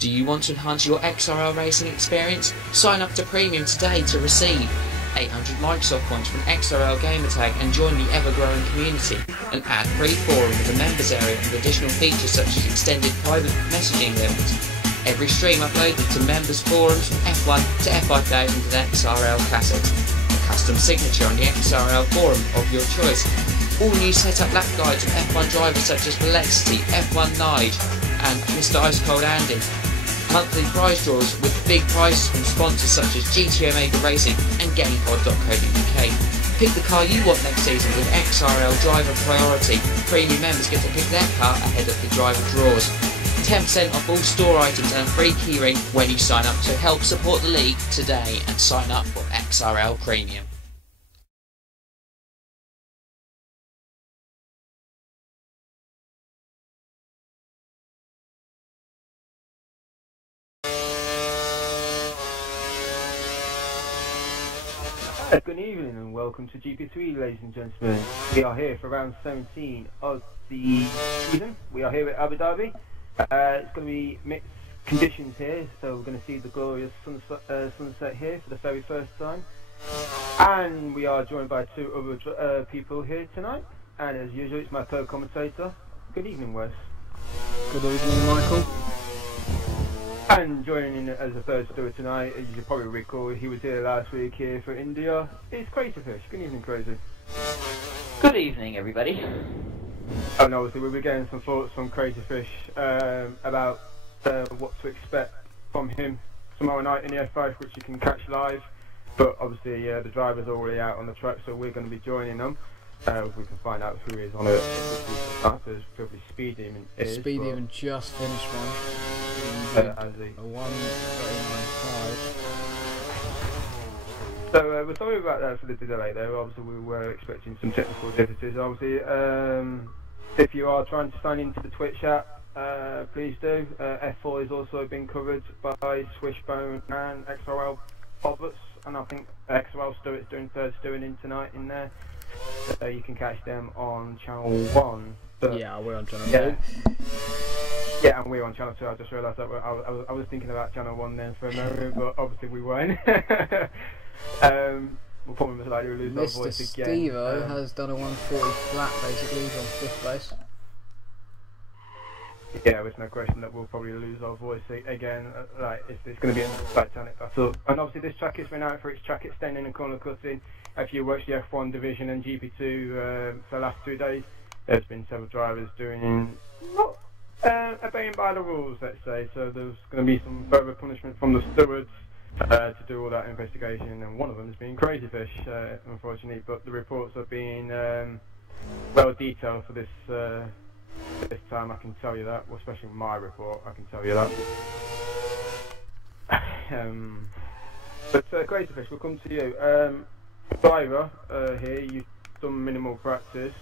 Do you want to enhance your XRL racing experience? Sign up to Premium today to receive 800 Microsoft points from XRL Gamertag and join the ever-growing community. An ad-free forum with a members area and additional features such as extended private messaging limits. Every stream uploaded to members forums from F1 to F5 into the XRL Classics. A custom signature on the XRL forum of your choice. All new setup lap guides from F1 drivers such as Velocity, F1 Nige and Mr Ice Cold Andy. Monthly prize draws with big prizes from sponsors such as GT Omega Racing and GamePod.co.uk. Pick the car you want next season with XRL Driver Priority. Premium members get to pick their car ahead of the driver draws. 10% off all store items and a free keyring when you sign up, so help support the league today and sign up for XRL Premium. Good evening and welcome to GP3, ladies and gentlemen. We are here for round 17 of the season. We are here at Abu Dhabi. It's going to be mixed conditions here, so we're going to see the glorious sunset here for the very first time. And we are joined by two other people here tonight. And as usual, it's my co-commentator. Good evening, Wes. Good evening, Michael. And joining in as a third steward tonight, as you probably recall, he was here last week here for India. It's Crazy Fish. Good evening, Crazy. Good evening, everybody. And obviously we'll be getting some thoughts from Crazy Fish about what to expect from him tomorrow night in the F5, which you can catch live. But obviously the drivers are already out on the track, so we're going to be joining them. We can find out who is on it. After probably Speed Demon is. Speed Demon just finished one. As he. A 1:39.5. So we're sorry about that for the delay there. Obviously we were expecting some technical difficulties. Obviously if you are trying to sign into the Twitch app, please do. F4 is also being covered by Swishbone and XRL Bobbers, and I think XRL Stewart's doing third stewing in tonight in there. So you can catch them on channel 1. But yeah, we're on channel 1. Yeah, and we're on channel 2. I just realised that I was thinking about channel 1 then for a moment, but obviously we weren't. We'll probably most likely lose our voice again. Mr. Stevo has done a 140 flat basically. He's on 5th place. yeah, there's no question that we'll probably lose our voice again. Like it's going to be a Titanic battle. And obviously this track is renowned for its track extending and corner cutting. If you watch the F1 division and GP2 for the last 2 days, there's been several drivers doing not obeying by the rules, let's say. So there's going to be some further punishment from the stewards to do all that investigation, and one of them has been Crazy Fish, unfortunately. But the reports are being well detailed for this time, I can tell you that. Well, especially my report, I can tell you that. But Crazy Fish, we'll come to you. Driver here, you've done minimal practice.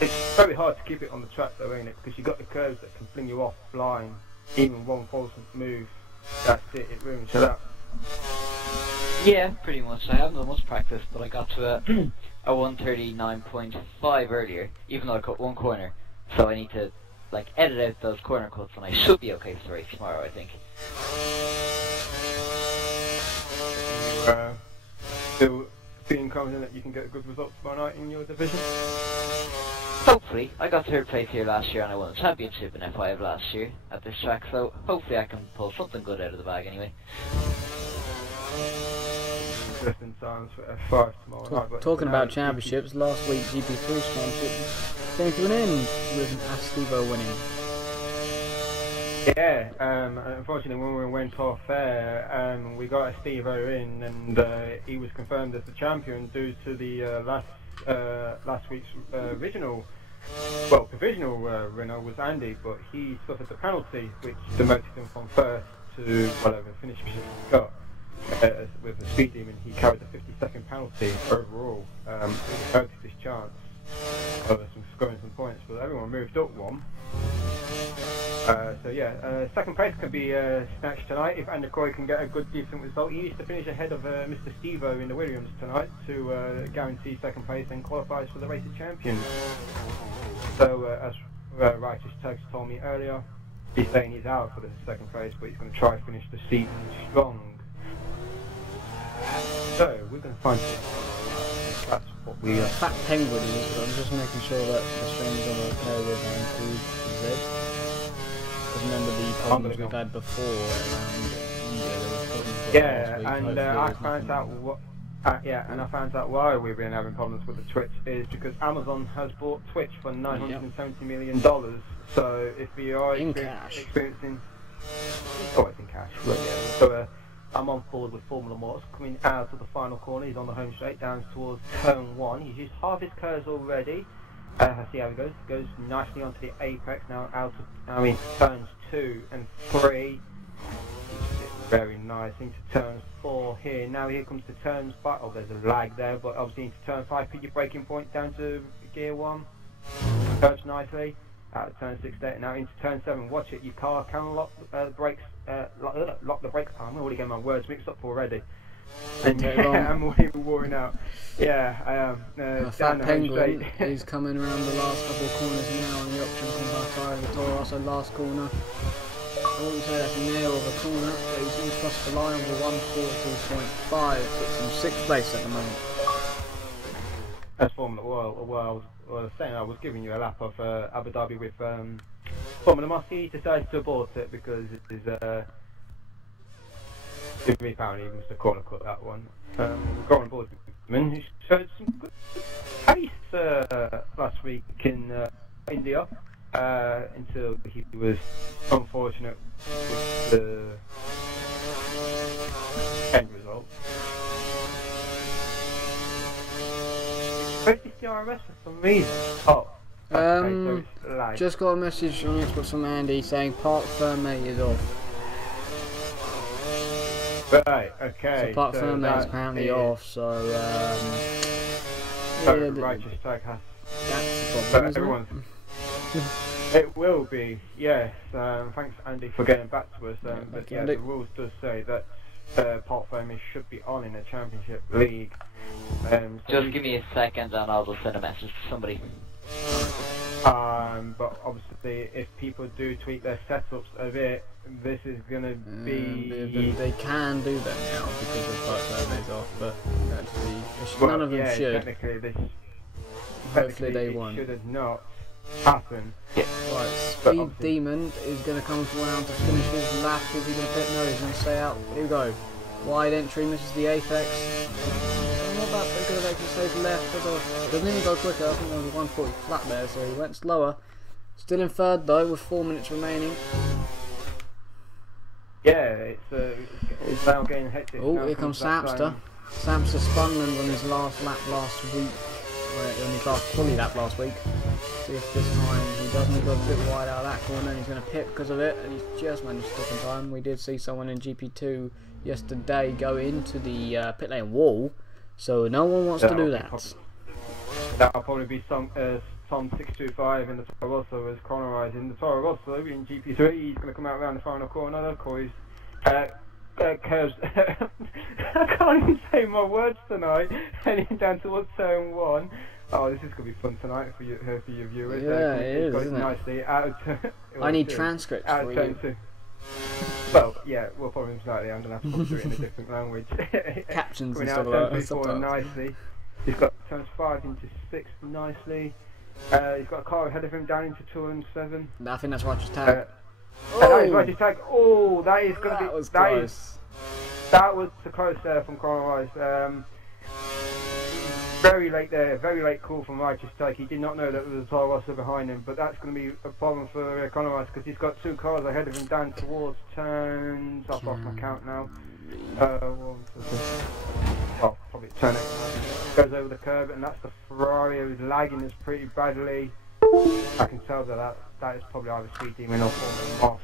It's very hard to keep it on the track though, ain't it? Because you've got the curves that can fling you off flying. Even one false move, that's it ruins your lap. Yeah, pretty much. I haven't done much practice, but I got to a 139.5 earlier, even though I cut one corner. So I need to like edit out those corner cuts, and I should be okay for the race tomorrow, I think. Still feeling confident that you can get good results tomorrow night in your division? Hopefully. I got third place here last year, and I won the championship in F5 last year at this track, so hopefully I can pull something good out of the bag anyway. Interesting times for F5 tomorrow night. Talking about championships, last week GP3 championship came to an end with Astivo winning. Yeah, unfortunately when we went off air, we got Astivo in, and he was confirmed as the champion due to the last week's provisional winner was Andy, but he suffered the penalty which demoted him from first to whatever finish position he got. With the speed demon, he carried the 50-second penalty overall. He hurt his chance of scoring some points, but everyone moved up one. So yeah, second place can be snatched tonight if Andy Croy can get a good, decent result. He needs to finish ahead of Mr. Stevo in the Williams tonight to guarantee second place and qualifies for the race of champions. So as Righteous Tugs told me earlier, he's saying he's out for the second place, but he's going to try to finish the season strong. So we're going to find out. That's what we are. Fat Penguin is, but I'm just making sure that the strings are okay with include Z. Because remember the problems we've had before around India, there was problems with yeah, and I found out what. And I found out why we've been having problems with the Twitch is because Amazon has bought Twitch for $970 million. So if we are experiencing, oh, it's in cash. Right, yeah. So I'm on board with Formula Morse coming out of the final corner. He's on the home straight down towards turn 1. He's used half his curves already. See how he goes. Goes nicely onto the apex now. Out of turns 2 and 3. Very nice into turn 4 here. Now here comes to turn 5. Oh, there's a lag there, but obviously into turn 5, put your braking point down to gear 1. Turns nicely. Out of turn 6 there. Now into turn 7. Watch it. Your car can lock the brakes. Lock the brakes. I'm already getting my words mixed up already. And I'm already worn out. Yeah, I am. Fat Penguin is coming around the last couple of corners now on the option from Bartara, so last corner. I wouldn't say that's a nail of a corner, but he's going to cross the line with 142.5, puts him 6th place at the moment. That's Formula World. I was saying I was giving you a lap of Abu Dhabi with Formula Mosque. He decided to abort it because it is apparently he must have corner cut that one. Go on board with him. He showed some good pace last week in India. Until he was unfortunate with the end result. Where's the CRS for some reason? Oh, okay, so it's lag. Just got a message on Xbox from Andy saying Park Ferme is off. Right, okay. So Park Ferme is apparently off, so so Righteous Tag has. That's the problem, everyone's. It will be, yes. Thanks, Andy, for getting back to us. But yeah, the rules does say that Port Firmy should be on in the Championship League. So just give me a second and I'll just send a message to somebody. But obviously, if people do tweak their setups a bit, this is going to be... They can do that now because of Port Firmy's off, but actually, none of them should. Technically, Hopefully they won't. Should have not. happen. Right, Speed Demon is going to come around to finish his lap. Is he going to pit? No, he's going to stay out. Here we go. Wide entry, misses the apex. Not that good of exit, stays left. Doesn't even go quicker. I think there was a 140 flat there, so he went slower. Still in third though, with 4 minutes remaining. Yeah, it's now getting hectic. Oh, here comes Samster. Samster spun and on his last lap last week. Well, he only last fully lap last week. See if this time he doesn't go a bit wide out of that corner and he's going to pit because of it, and he's just managed to stop in time. We did see someone in GP2 yesterday go into the pit lane wall, so no one wants to do that. That'll probably be Tom 625 in the Toro Rosso as Conorize in the Toro Rosso in GP3. He's going to come out around the final corner. Of course, curves. I can't even say my words tonight. Heading down towards turn 1. Oh, this is going to be fun tonight for your viewers. Yeah, it is, isn't it? Nicely out of I need transcripts for you. Well, yeah, we'll probably slightly. I'm going to have to put it in a different language. Captions and stuff stuff like that. Nicely. He's got turns 5 into 6 nicely. He's got a car ahead of him down into 2 and 7. I think that's righteous tag. That is righteous tag. Oh, that is going to be. That was close. That was the close there from Conorize. Very late there, very late call from Righteous Take. He did not know that there was a Toro Rosso behind him, but that's going to be a problem for Conorize because he's got 2 cars ahead of him down towards turns. I've lost my count now. Well, probably turn 8. Goes over the curb, and that's the Ferrari who's lagging us pretty badly. I can tell that is probably either Speed Demon or Formula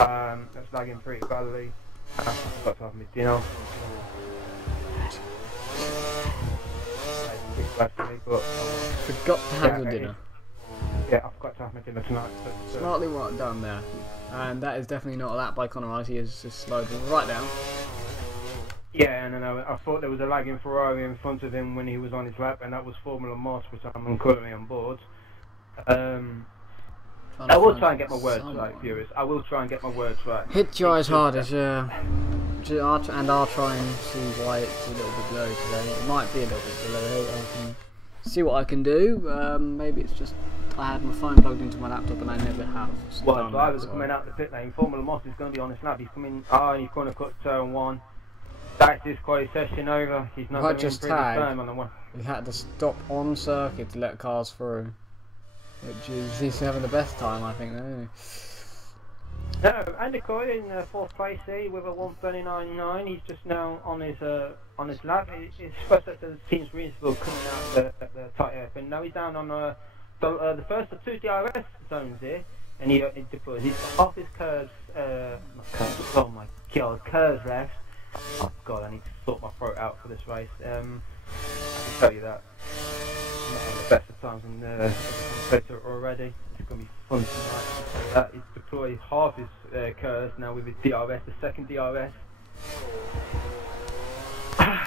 Moss. That's lagging pretty badly. I forgot to have my dinner. Forgot to have your dinner. Yeah, I forgot to have my dinner tonight. Smartly what done there. And that is definitely not a lap by Conorize. He has just slowed right down. Yeah, no, I thought there was a lagging Ferrari in front of him when he was on his lap, and that was Formula Moss, which I'm currently on board. I will try and get my words right, viewers. I will try and get my words right. Hit your eyes hardest, yeah. And I'll try and see why it's a little bit low today. It might be a little bit below. I can see what I can do. Maybe it's just I had my phone plugged into my laptop and I never have. Well, drivers are coming out the pit lane. Formula Moss is going to be on his lap. He's coming. Oh, he's going to cut turn 1. That's his qualification over. He's not going to improve his time on the one. We had to stop on circuit to let cars through, which is he's having the best time, I think. No, Andy Coy in 4th place here with a 1:39.9. He's just now on his lap. His first at the team's reasonable coming out the tight airpin. Now he's down on the first of 2 DRS zones here, and he deploys. He's got half his curves. Oh my God, curves left. Oh God, I need to sort my throat out for this race. I can tell you that. I'm not having the best of times in the commentator already. It's going to be fun tonight. He's deployed half his curves now with his DRS, the second DRS. I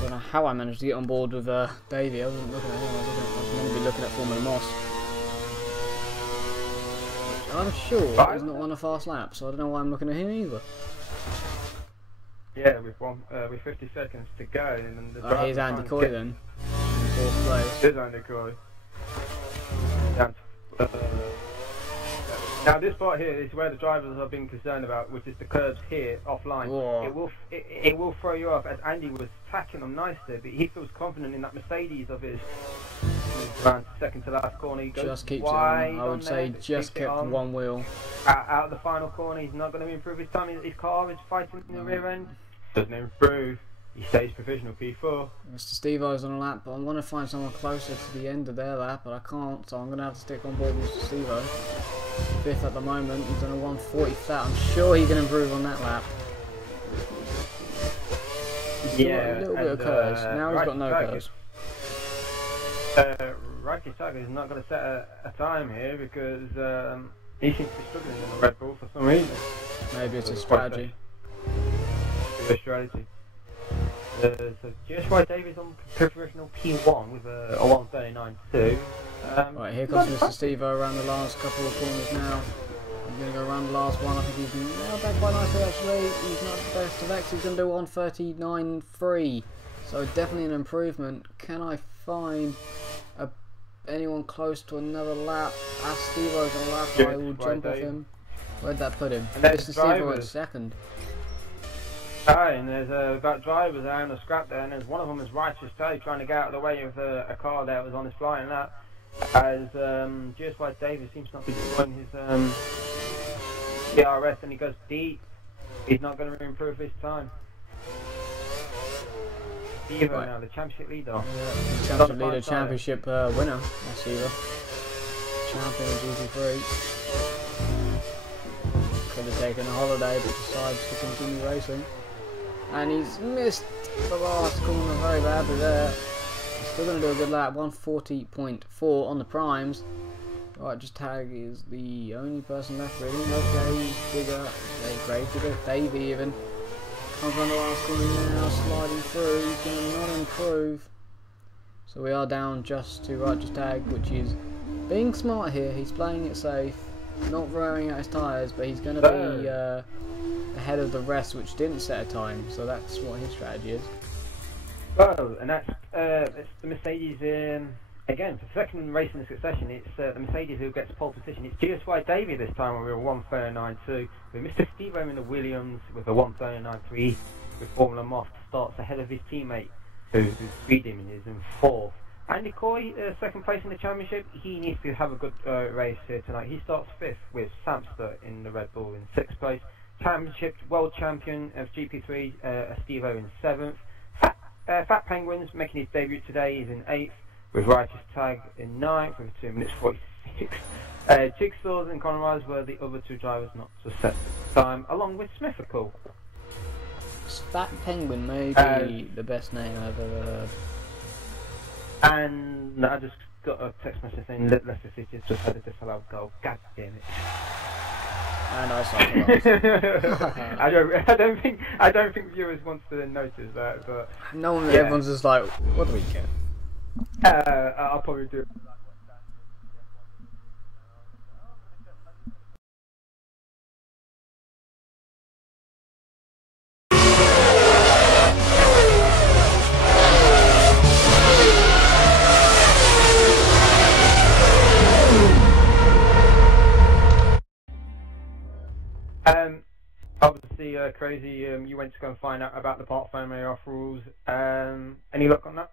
don't know how I managed to get on board with Davey. I wasn't looking at him, I was meant to be looking at Formula Moss. Which I'm sure is not on a fast lap, so I don't know why I'm looking at him either. Yeah, with 50 seconds to go, and then the here's Andy Coy then, in 4th place. Here's Andy Coy. Now this part here is where the drivers have been concerned about, which is the curbs here offline. Whoa. It will throw you off, as Andy was tacking them nicely, but he feels confident in that Mercedes of his. Around second to last corner, he goes just keeps wide it on. I would say just kept one wheel. Out of the final corner, he's not going to improve his time. His car is fighting in the rear end. Doesn't improve. He stays provisional P4. Mr. Steve-O's on a lap, but I want to find someone closer to the end of their lap, but I can't, so I'm going to have to stick on board with Mr. Steve-O. 5th at the moment, he's on a 140 flat. I'm sure he can improve on that lap. He's still got a little bit of curves. Now he's got no curves. Ricky Saga is not going to set a time here because he seems to be struggling in the Red Bull for some reason. Maybe it's a strategy. A strategy. So GSY Davies on provisional P1 with a 1:39.2. Right, here comes Mr. Steve-O around the last couple of corners now. I'm going to go around the last one. I think he's nailed that quite nicely actually. He's not the best of X. He's going to do 1:39.3. So definitely an improvement. Can I find a anyone close to another lap. As Steve-O's on a lap, Good, I will right jump off there. him. Where'd that put him? And there's Mr. Steve-O in drivers. second. Aye, and there's got drivers there and a scrap there, and there's one of them is Righteous Tag trying to get out of the way of a car that was on his flying lap. As GSY Davis seems not to be doing his DRS, and he goes deep. He's not going to improve his time. Evo Right. now, the championship leader. Yeah, championship leader, championship winner. That's Eva. Champion of GP3. Could have taken a holiday, but decides to continue racing. And he's missed the last corner very badly there. He's still going to do a good lap, 140.4 on the primes. Right, just tag is the only person left really. Okay, Digger, great Digger, Davey even. Comes on the last corner now, sliding through, he's going to not improve. So we are down just to Righteous Tag, which is being smart here. He's playing it safe, not wearing out his tyres, but he's going to be ahead of the rest, which didn't set a time. So that's what his strategy is. Well, and that's it's the Mercedes. Again, for the second race in succession, it's the Mercedes who gets pole position. It's GSY Davey this time when we were 1:39.2. With Mr. Steve-O in the Williams with a 1:39.3 with Formula Moth starts ahead of his teammate who's speeding and is in fourth. Andy Coy, second place in the championship. He needs to have a good race here tonight. He starts fifth with Samster in the Red Bull in sixth place. Championship world champion of GP3, Steve-O in seventh. Fat Penguins making his debut today is in eighth. With Righteous Tag in 9th with 2 minutes 46. Jigsaws and Conrad were the other two drivers not to set time, along with Smith, of course. Fat Penguin may be the best name I've ever heard. And I just got a text message saying that Leicester City just had a disallowed goal. God damn it. And I saw I don't think viewers want to notice that, but no one, yeah. everyone's just like, what do we care? I'll probably do it. Obviously, Crazy, you went to go and find out about the part family off rules. Any luck on that?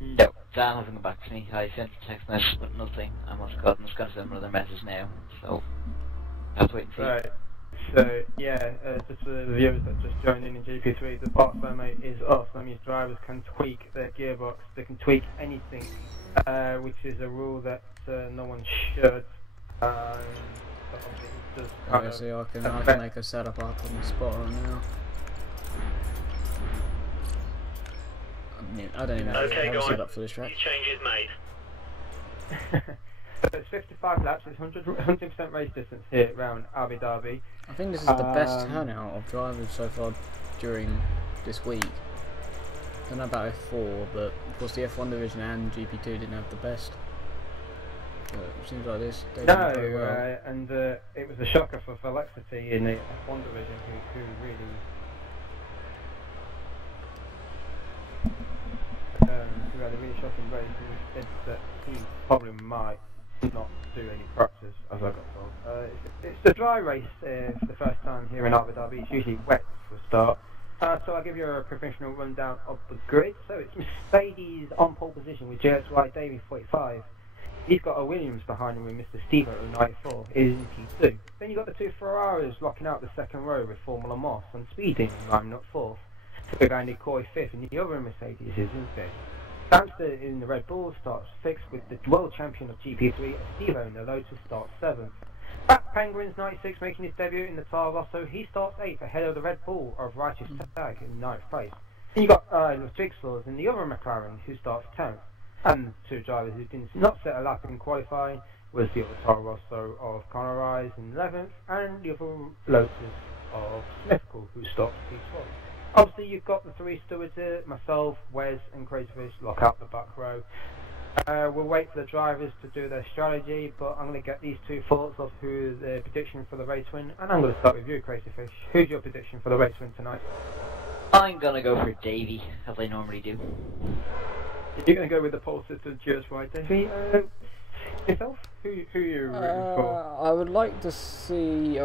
No, Dan hasn't come back to me. I sent a text message, but nothing. I'm just going to send another message now, so I have to wait and see. Right. So, yeah, just for the viewers that just joined in GP3, the part family is off. That means drivers can tweak their gearbox. They can tweak anything, which is a rule that no one should. Obviously, I can make a setup up on the spot right now. I don't even know Okay, have a guys, setup for this track. change is made. So it's 55 laps, it's 100% race distance here around Abu Dhabi. I think this is the best turnout of drivers so far during this week. I don't know about F4, but of course the F1 division and GP2 didn't have the best. But it seems like this. They did very well. And it was a shocker for Velocity in the F1 division who really who had a really shocking race, who said that he probably might not do any practice, as I got told. It's the dry race for the first time here in Abu Dhabi. It's usually wet for a start. So I'll give you a professional rundown of the grid. So it's Mercedes on pole position with JSY Davey 45. He's got a Williams behind him with Mr. Steve at 94 in P2. Then you've got the two Ferraris locking out the second row with Formula Moss and speeding, lining up fourth. With Andy Coy fifth, and the other Mercedes is in fifth. Samster in the Red Bull starts sixth with the world champion of GP3, Steve in the Lotus starts seventh. Fat Penguins 96 making his debut in the Toro Rosso, he starts eighth ahead of the Red Bull of Righteous Tag in ninth place. Then you got Jigsaws in the other McLaren who starts 10th. And two drivers who did not set a lap in qualifying was the other Toro Rosso of Conor Rise in 11th and the other Lotus of Smithcool who stops P12. Obviously you've got the three stewards here, myself, Wes and Crazyfish lock out the back row. We'll wait for the drivers to do their strategy, but I'm going to get these two thoughts of who the prediction for the race win, and I'm going to start with you, Crazyfish. Who's your prediction for the race win tonight? I'm going to go for Davey, as I normally do. You're going to go with the pole sister GSY Davey. Yourself? Who are you rooting for? I would like to see.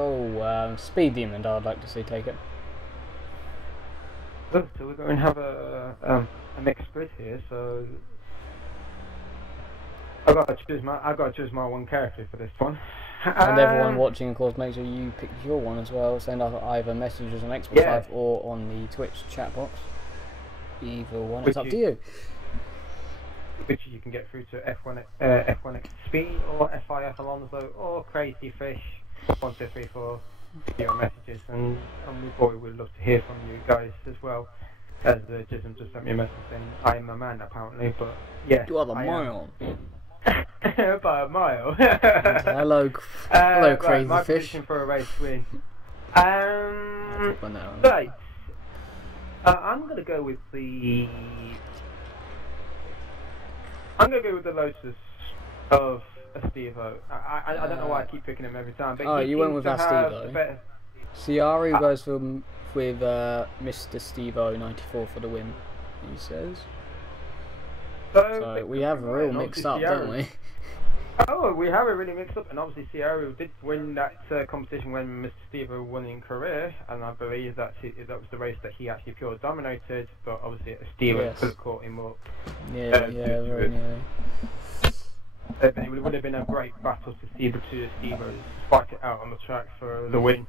Speed Demon. I'd like to see take it. So we're going to have a mixed split here. So I got to choose my one character for this one. And everyone watching, of course, make sure you pick your one as well. Send either messages on Xbox Live or on the Twitch chat box. Either one, it's up to you. Which you can get through to F1X Speed or FIF Alonso or Crazy Fish 1234 your messages, and we probably would love to hear from you guys as well. As Jism just sent me a message saying I am a man apparently, but yeah. You are the mile. By a mile. Hello, Crazy right, my Fish. prediction for a race win. Right. I'm gonna go with the. I'm going to go with the Lotus of Estevo. I don't know why I keep picking him every time. But you went with Estevo. Ciari goes with Mr. Stevo 94 for the win, he says. So we have a real mixed up, don't we? Oh, we have it really mixed up, and obviously Ciari did win that competition when Mr. Stevo won in Korea, and I believe that was the race that he actually pure dominated, but obviously Stevo could have caught him up. Yeah, very nearly. It would have been a great battle to see the two Stevos fight it out on the track for the win.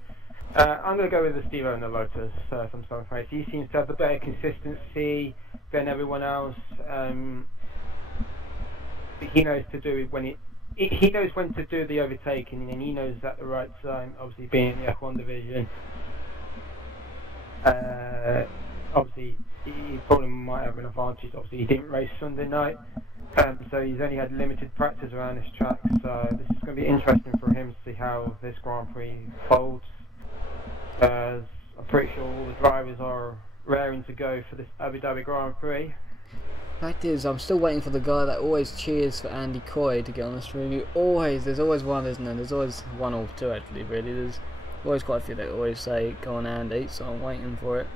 I'm going to go with the Stevo and the Lotus from some race. He seems to have the better consistency than everyone else. He knows to do it when he knows when to do the overtaking, and he knows at the right time. Obviously, being in the F1 division, obviously he probably might have an advantage. Obviously, he didn't race Sunday night, so he's only had limited practice around this track. So this is going to be interesting for him to see how this Grand Prix folds. I'm pretty sure all the drivers are raring to go for this Abu Dhabi Grand Prix. Fact is, I'm still waiting for the guy that always cheers for Andy Coy to get on the stream. There's always one, isn't there? There's always one or two actually, really. There's always quite a few that always say, "Go on, Andy," so I'm waiting for it.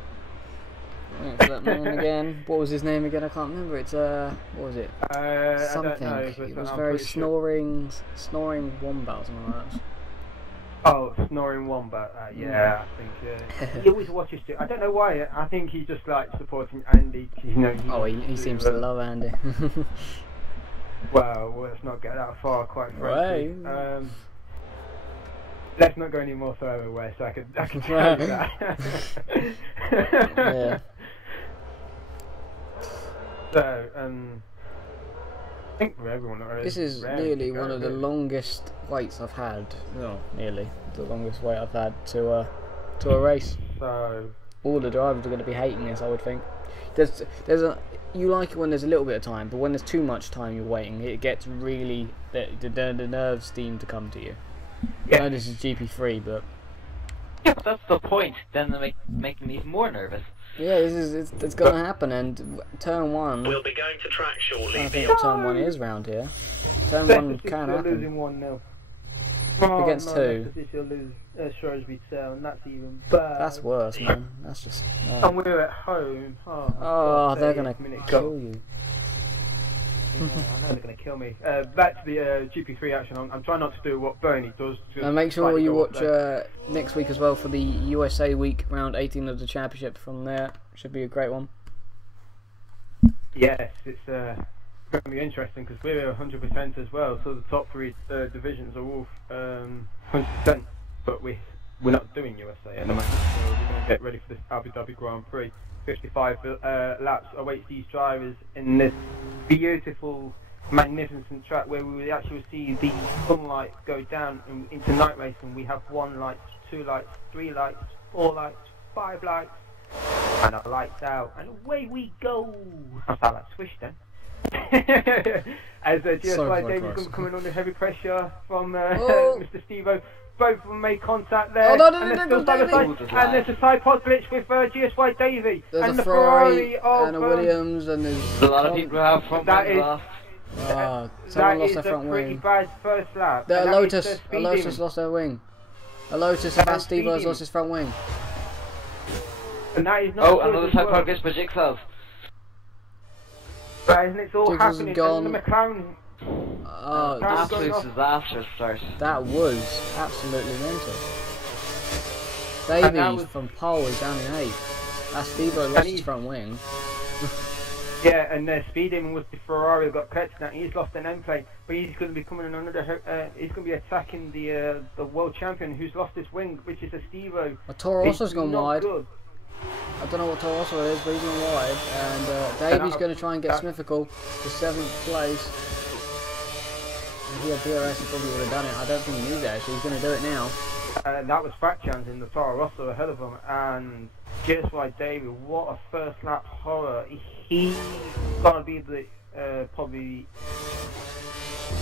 Waiting for that man again. What was his name again? I can't remember. It's what was it? Something. I don't know, it was very snoring wombat or something like that. Oh, Snoring Wombat, yeah, I think he always watches it. I don't know why, I think he just likes supporting Andy. He seems to love Andy. Well, let's not get that far, quite frankly. Right. Let's not go any more further away, so I can tell you that. Yeah. So, I think for everyone, this is nearly one of the longest waits I've had. No, nearly the longest wait I've had to a race. So all the drivers are going to be hating this, I would think. You like it when there's a little bit of time, but when there's too much time you're waiting, it gets really the nerves seem to come to you. yeah. I know this is GP3, but yeah, that's the point. Then they make me even more nervous. yeah, it's going to happen. And turn one. We'll be going to track shortly. I think turn one is round here. Turn one can happen. Losing 1-0. Against two. You'll lose Shrewsbury Town, and that's even bad. That's worse, man. That's just. And we're at home. They're gonna kill you. Yeah, I know they're gonna kill me. Back to the GP3 action. I'm trying not to do what Bernie does. And make sure you watch next week as well for the USA week, round 18 of the championship. From there, should be a great one. Yes, it's going to be interesting because we're 100% as well. So the top three divisions are all 100%, but we're not doing USA at the moment. So we're going to get ready for this Abu Dhabi Grand Prix. 55 laps awaits these drivers in this beautiful, magnificent track where we will actually see the sunlight go down into night racing. We have 1 light, 2 lights, 3 lights, 4 lights, 5 lights, and our lights out, and away we go. I sound like Swish then. As GSY Davis coming under heavy pressure from Mr. Stevo. Both of them made contact there. And there's a side pod glitch with GSY Davey. There's and a the Ferrari of and a Williams, and there's a lot of people have front wing last. Someone lost their front That is a pretty wing. bad first lap. A Lotus lost their wing. A Lotus of Stevo has lost his front wing. And that is not another side pod glitch by Jigsaw. Right, and it's all Jiggles happening. has gone. And the McLaren. Oh, Absolute disaster start. that was absolutely mental. And that Davey was- from pole is down in 8th. That's Steve-O lost his front wing. Yeah, and the speed demon was the Ferrari that got collected. Now he's lost an end plate, but he's going to be coming in another. He's going to be attacking the world champion who's lost his wing, which is a Steve-O. Toro Rosso's He's gone not wide. good. I don't know what Toro Rosso is, but he's gone wide. And Davey's going to try and get Smithical to 7th place. If he had DRS, he probably would have done it. I don't think he needs it actually. He's going to do it now. That was Fractions in the Toro Rosso ahead of him, and guess what, David? What a first lap horror! He's gonna be the probably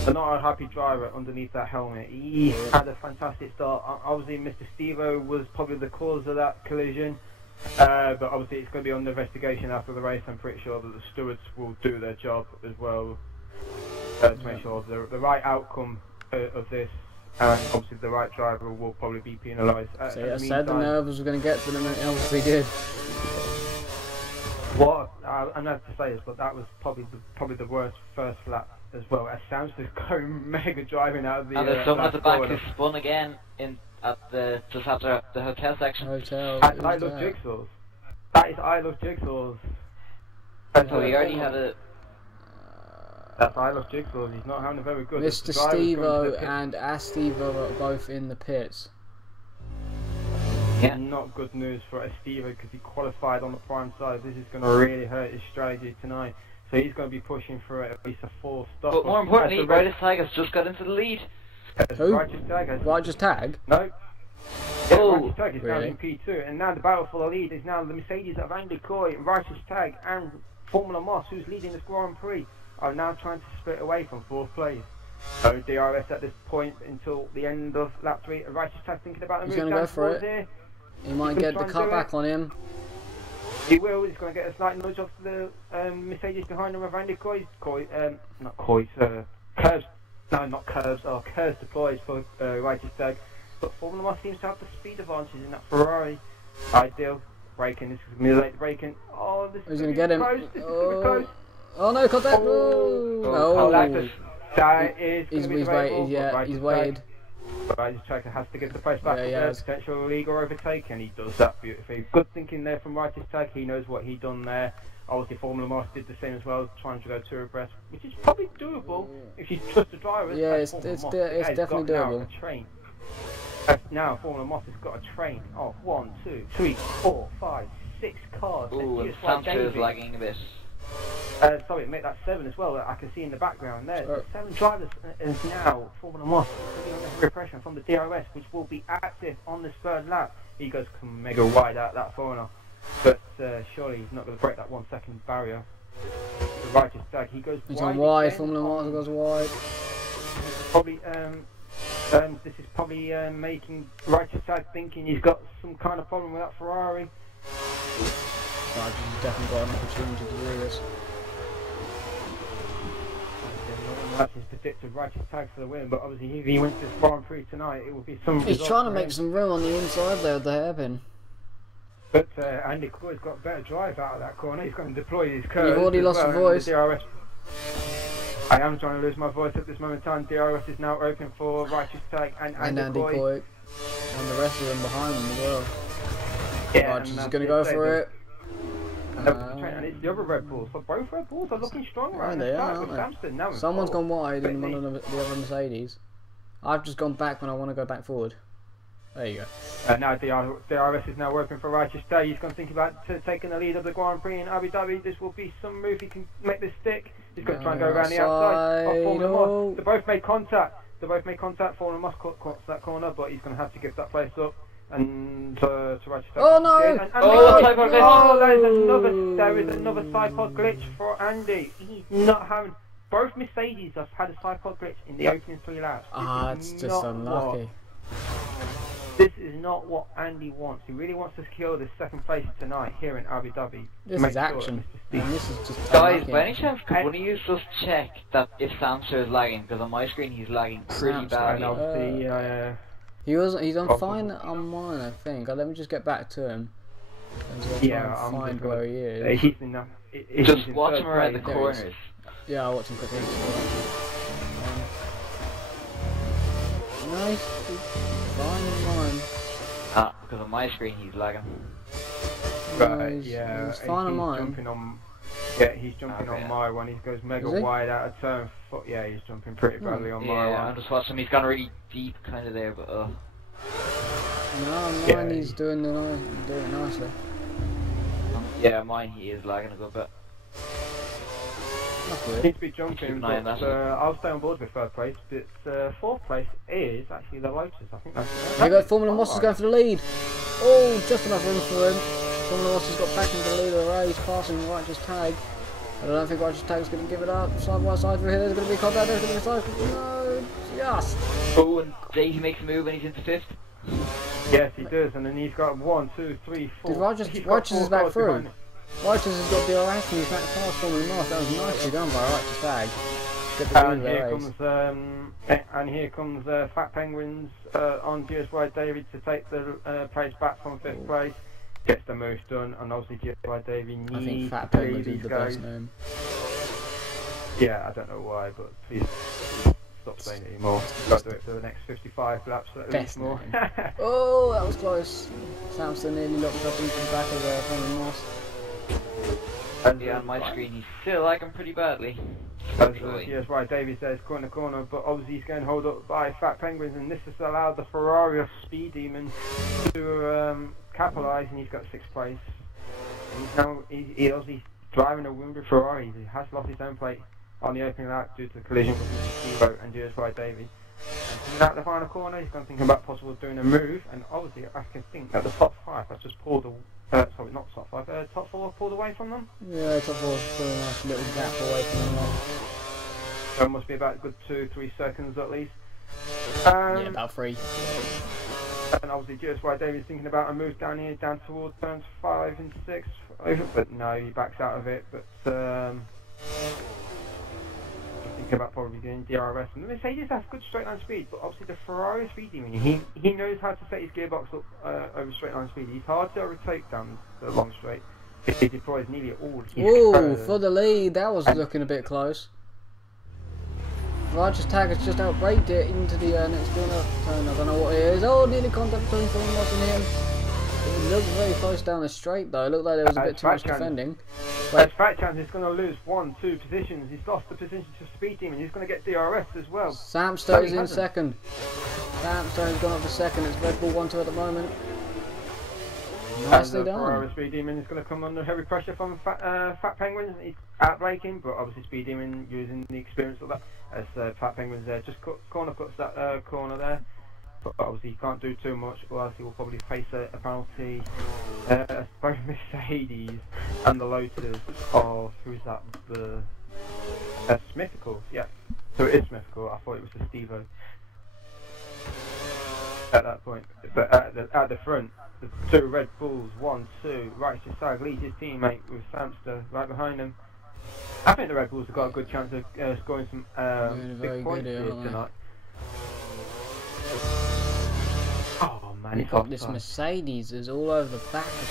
not a happy driver underneath that helmet. He had a fantastic start. Obviously, Mr. Steve-O was probably the cause of that collision, but obviously it's going to be under investigation after the race. I'm pretty sure that the stewards will do their job as well to make sure the right outcome of this. And obviously the right driver will probably be penalised. So I said the nerves were going to get to them, and it obviously did. What I'm not to say this, but that was probably the worst first lap as well. As Sam's just going mega driving out of the. And there's someone at the back corner. who spun again just after the hotel section. Hotel. That's I Love Jigsaws. That is I Love Jigsaws. So he already had a. That's I Love Jigsaws. He's not having a very good. Mr. Steve-O and Steve-O are both in the pits. Yeah. Not good news for Steve because he qualified on the prime side. This is going to really hurt his strategy tonight. So he's going to be pushing for at least a 4 stop. But more importantly, Righteous Tag has just got into the lead. Who? Righteous Tag has. Righteous Tag? No. Yeah, Oh, Righteous Tag is really? now in P2, and now the battle for the lead is now the Mercedes of Andy Coy, Righteous Tag, and Formula Moss, who's leading this Grand Prix, are now trying to split away from 4th place. So DRS at this point until the end of lap 3. Righteous Tag thinking about the He's move gonna down go for towards it. here. He might He's get the gonna try and do cutback on him. He will. He's going to get a slight nudge off the Mercedes behind him of Andy Coy. Not Coy. Curves. No, not curves. Oh, curves deploys for Righteous Tag. But Formula One seems to have the speed advantage in that Ferrari. Ideal. Braking. This is going to be late braking. Oh, this He's is going to get him. close. This is going to be close. Oh no, contact! Oh, No. that is He's going to be waited, yeah, he's waited. Righteous Tag has to get the place back. Yeah, yeah. Potential legal overtake, and he does that beautifully. Good thinking there from Righteous Tag. He knows what he done there. Obviously, Formula Mars did the same as well, trying to go 2 abreast, which is probably doable if you trust the drivers. Yeah, And it's Formula Mars definitely has got now doable. a train. Now Formula Mars has got a train of 1, 2, 3, 4, 5, 6 cars. Ooh, and just like Sancho is Davey. lagging a bit. Sorry, make that 7 as well. That I can see in the background there. Sure. 7 drivers is now Formula One putting under heavy pressure from the DRS, which will be active on this 3rd lap. He goes mega wide out that corner, but surely he's not going to break that 1 second barrier. The Righteous Tag, he goes He's wide. on wide. again Formula One goes wide. Probably, this is probably making Righteous Tag thinking he's got some kind of problem with that Ferrari. Right, he's definitely got an opportunity to do this. That's his predicted Righteous Tag for the win, but obviously if he wins this Grand Prix tonight, it will be some. He's result trying to for make him. some room on the inside there with the hairpin. But Andy Coy's got better drive out of that corner. He's going to deploy his curves. You've already as lost well, your and voice. the DRS. I am trying to lose my voice at this moment in time. DRS is now open for Righteous Tag and Andy Coy. And the rest of them behind him as well. Yeah, Right, he's going to go for it. And it's the other Red Bulls. So both Red Bulls are looking strong right they now. are, With aren't Samson now in Someone's pole. gone wide in But one of the other Mercedes. I've just gone back when I want to go back forward. There you go. Now DRS is now working for Righteous Tag. He's going to think about taking the lead of the Grand Prix in Abu Dhabi. This will be some move he can make this stick. He's going to try and go around the outside of Formula Oh. Moss. They both made contact. Formula Moss caught that corner, but he's going to have to give that place up. And to Righteous Tag. Oh, no! And Oh, Andy, side pod glitch. oh, there is another side pod glitch for Andy. He's not having. Both Mercedes have had a side pod glitch in the opening 3 laps. It's just unlucky. This is not what Andy wants. He really wants to secure this 2nd place tonight here in Abu Dhabi. This Make is sure action. that Mr. And this is just Guys, unlucky. by any chance, could one of you just check that if Sancho is lagging? Because on my screen he's lagging pretty Sancho, And badly. obviously, He's on Probably. fine on mine, I think. Let me just get back to him. Yeah, I'll I'm find just where he is. He's in the, Just watch him around the There he is. corners. Yeah, I'll watch him quickly. Nice. Fine in mine. Ah, because on my screen he's lagging. Right, Nice. yeah, He's fine on mine. jumping on. Yeah, he's jumping Okay. on my one. He goes mega Is he? wide out of turn. Yeah, he's jumping pretty badly on my Yeah, I'm one. just watching him. He's gone really deep kind of there, but No, mine Yeah, he's doing it nicely. yeah, mine he is lagging a good bit. That's Seems weird. to be jumping, Keep an eye on but that. I'll stay on board with third place. But fourth place is actually the Lotus. I think that's. There you go, Formula Moss is going for the lead. Oh, just enough room for him. Formula Moss has got back into the lead of the race, passing Righteous Tag. I don't think Righteous Tag is going to give it up. Side by side through here, there's going to be contact, there's going to be a cycle. No, just. Oh, and Davey makes a move and he's into fifth. Yes, he does, and then he's got 1, 2, 3, 4. Did Righteous He's got is 4 back cars through? behind him. Righteous has got DRS and he's back past Formula Moss. That was nicely done by Righteous Tag. Get the lead And of the here race. comes Fat Penguins on GSY David to take the place back from fifth place. Gets the move done, and obviously GSY David I think needs Fat to play Penguins is these the guys. best name. Yeah, I don't know why, but please stop saying it anymore. You've got to do it for the next 55 laps at Best least more. Oh, that was close. Samson nearly locked up into the back of Formula Moss. And Yeah, on my screen he's still lagging pretty badly. Yes, right, David says corner, but obviously he's going hold up by Fat Penguins, and this has allowed the Ferrari of Speed Demon to capitalise, and he's got 6th place. And he's now he's obviously driving a wounded Ferrari. He has lost his own plate on the opening lap due to the collision with Mr. Steve and GSY David. And coming out the final corner, he's going to think about possible doing a move, and obviously I can think that the top 5 has just pulled sorry, not top 5, top 4 pulled away from them. Yeah, top four is putting a nice little gap away from them. So it must be about a good 2-3 seconds at least. Yeah, about 3. And obviously GSY David's thinking about a move down here, down towards turns 5 and 6, but no, he backs out of it. But thinking about probably doing DRS. And the Mercedes has good straight line speed, but obviously the Ferrari speed demon, he knows how to set his gearbox up over straight line speed. He's hard to overtake down the long straight. He deploys nearly all his Ooh, for the lead, that was looking a bit close. Righteous Tag has just outbraked it into the next corner turn. I don't know what it is. Oh, nearly contact between Formula Moss and him. It looked very close down the straight though. It looked like there was a bit too much defending. As Fat Chance is going to lose 1, 2 positions. He's lost the position to Speed Demon. He's going to get DRS as well. Samster is in second. Samster has gone up to second. It's Red Bull 1-2 at the moment. Nicely and done. Ferrari Speed Demon is going to come under heavy pressure from Fat Penguins. He's outbraking, but obviously Speed Demon using the experience of that. As Fat Penguins there just corner cuts that corner there. But obviously he can't do too much, or else he will probably face a penalty. Both Mercedes and the Lotus of, who is that? The Smithical, yeah. So it is Smithical. I thought it was the Stevo at that point. But at the front, the 2 Red Bulls, 1, 2. Righteous Tag leads his teammate with Samster right behind him. I think the Red Bulls have got a good chance of scoring some big points here tonight. Oh man, You've got this Mercedes is all over the back of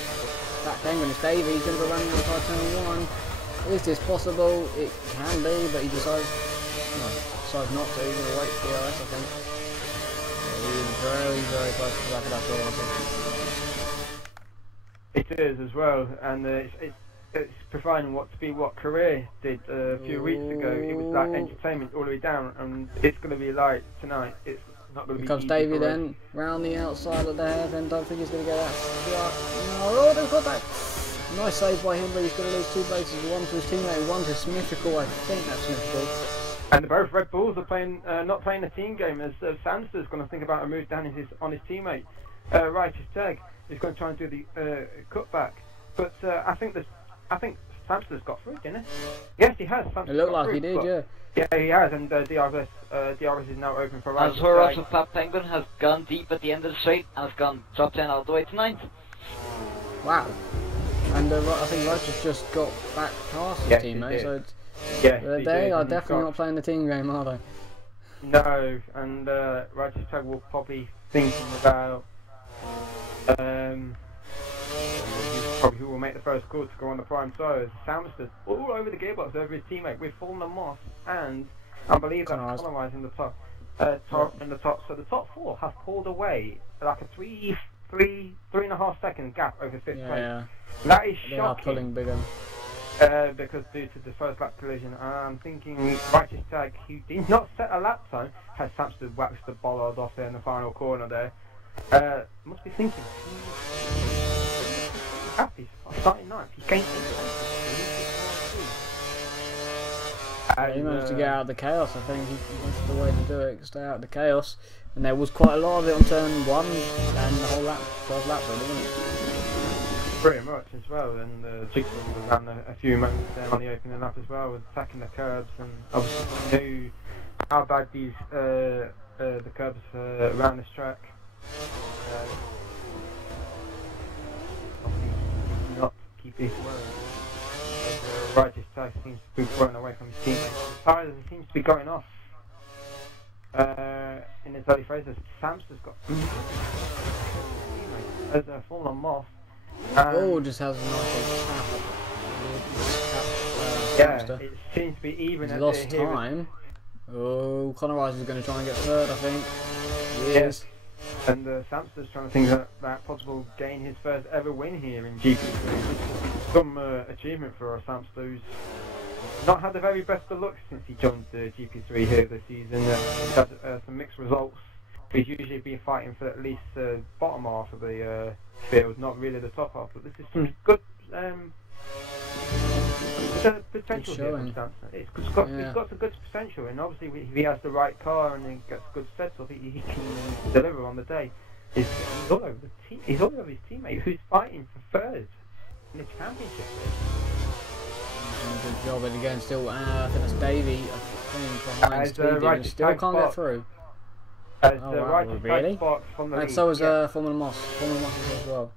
Fat Penguin. It's Davey, he's going to go running outside turn 1. Is this possible? It can be, but he decides not to. He's going to wait for DRS, I think. He is very, very close to the back of that door, I think. It is as well, and it's providing what Career did a few weeks ago. It was like entertainment all the way down, and it's going to be like tonight. It's not going to be. Here comes easy Davey for then, round the outside of the hairpin. Don't think he's going to get that start. No, oh, they've got that. Nice save by him, but he's going to lose 2 places. 1 to his teammate, 1 to Smithical. I think that's Smithical. And both Red Bulls are playing, not playing a team game, as Samster's going to think about a move down on his teammate. Righteous Tag is going to try and do the cutback, but I think Samster's got through, didn't he? Yes, he has. It looked like he did, yeah. Yeah, he has, and DRS is now open for As Horizon Fat Penguin has gone deep at the end of the straight and has gone dropped down all the way to 9th. Wow. And I think Righteous just got back past his teammate, so they are definitely not playing the team game, are they? No, and Righteous Tag will probably thinking about probably who will make the first call to go on the prime side. Samster all over the gearbox over his teammate with Fallen Moss, and I believe that Conorize in the top. In the top, so the top four have pulled away like a 3.5 second gap over fifth place. That is shocking. They are pulling bigger. Because due to the first lap collision, I'm thinking Righteous Tag, who did not set a lap time, has Samster waxed the bollard off there in the final corner there. Must be thinking, he's starting ninth, he gained 8 he managed to get out of the chaos. I think that's the way to do it, stay out of the chaos. And there was quite a lot of it on turn 1 and the whole lap, first lap really, wasn't it? Pretty much as well, and Jigsaw was having a few moments there on the opening lap as well, with attacking the curbs, and obviously knew how bad these the curbs around this track. Obviously, not keep this word. Righteous Tag seems to be running away from his teammates. As far as he seems to be going off in his early phases, Samster's got as a Fallen Moss. Just has a nice tap. Yeah, it seems to be even. He's lost time. Conorize is going to try and get third, I think. Yes. And Samster's trying to think that possible gain his first ever win here in GP3. Some achievement for Samster, who's not had the very best of luck since he joined GP3 here this season. He's had some mixed results. He's usually been fighting for at least the bottom half of the field, not really the top half. But this is some good potential here from Samster. He's got some good potential, and obviously if he has the right car and he gets good setup, he can deliver on the day. He's all over he's all over his teammate who's fighting for third in the championship. Good job, and again, still, I think that's Davey, I think, behind Speedy, still can't get through. Really? From the lead. So is Formula Moss. Formula Moss is as well.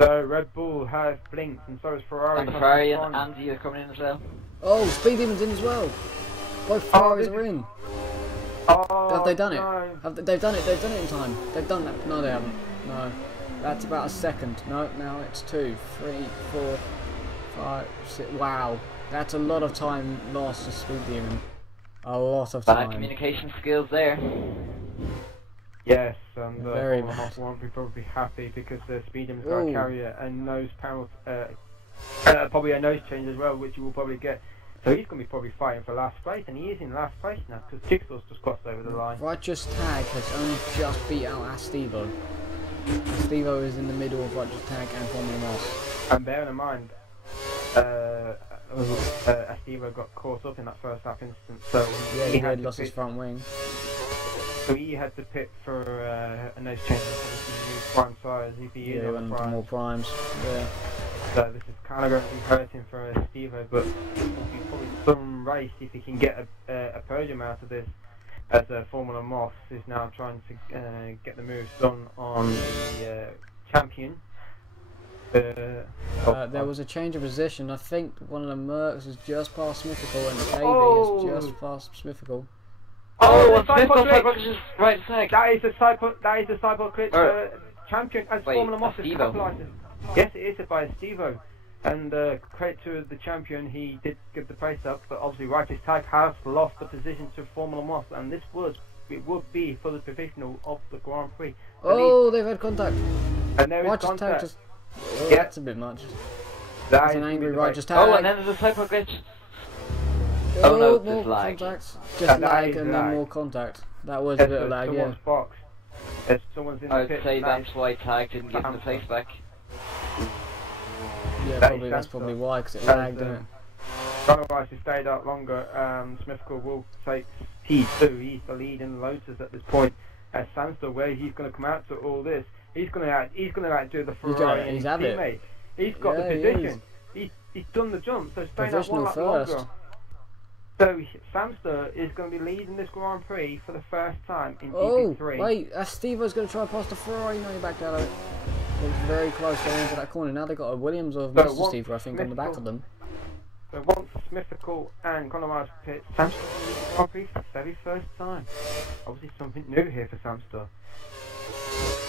So Red Bull has blinked, and so is Ferrari. And Ferrari and Andy are coming in as well. Oh, Speed Demon's in as well. Both Ferraris are in. Have they done it? They've done it. They've done it in time. They've done that. No, they haven't. No, that's about a second. No, now it's 2, 3, 4, 5, 6. Wow, that's a lot of time lost to Speed Demon. A lot of time. Bad communication skills there. Yes, and very Moss won't be probably happy because Speed Demon's got to carry a nose panel, probably a nose change as well, which you will probably get. So he's going to be probably fighting for last place, and he is in last place now because Jigsaw's just crossed over the line. Righteous Tag has only just beat out Astivo. Astivo is in the middle of Righteous Tag and Formula Moss. And bearing in mind, Astivo got caught up in that first lap instance, so he had lost his front wing. So he had to pit for a nose change, obviously use prime tyres if he is on the prime. More primes. Yeah. So this is kind of going to be hurting for Stevo, but it will be probably some race if he can get a podium out of this, as Formula Moss is now trying to get the moves done on the champion. There was a change of position. I think one of the Mercs is just past Smithical, and Davey is just past Smithical. Glitch! Right side. That is the cycle glitch. Champion as Formula Moss is capitalizing. Yes, it is by Stevo. And credit to the champion, he did give the pace up, but obviously Righteous Tag has lost the position to Formula Moss, and it would be for the provisional of the Grand Prix. They've had contact. And there is Righteous contact. Tag that's a bit much. That's an angry Righteous Tag. And then there's a cycle glitch. No, more lag. Contacts. Just lag and then more contact. That was a bit of lag, yeah. Box. Someone's in the I'd pit, say that's why Tag didn't give him the place back. Yeah, that's probably why, because it lagged, didn't it? Otherwise, he stayed out longer. Smithco will take P2. He's the lead in the Lotus at this point. As Sandster, where he's going to come out to all this, he's going to outdo the Ferrari and his teammate. He's got the position. He's done the jump, so staying out one lap longer. So Samster is going to be leading this Grand Prix for the first time in GP3. Wait, Stevo's going to try past the Ferrari. No, he backed out of it. It's very close going into that corner. Now they've got a Williams or Mr. Stevo, I think, on the back of them. So once Smithical and Conor pit, Samster will lead the Grand Prix for the very first time. Obviously something new here for Samster.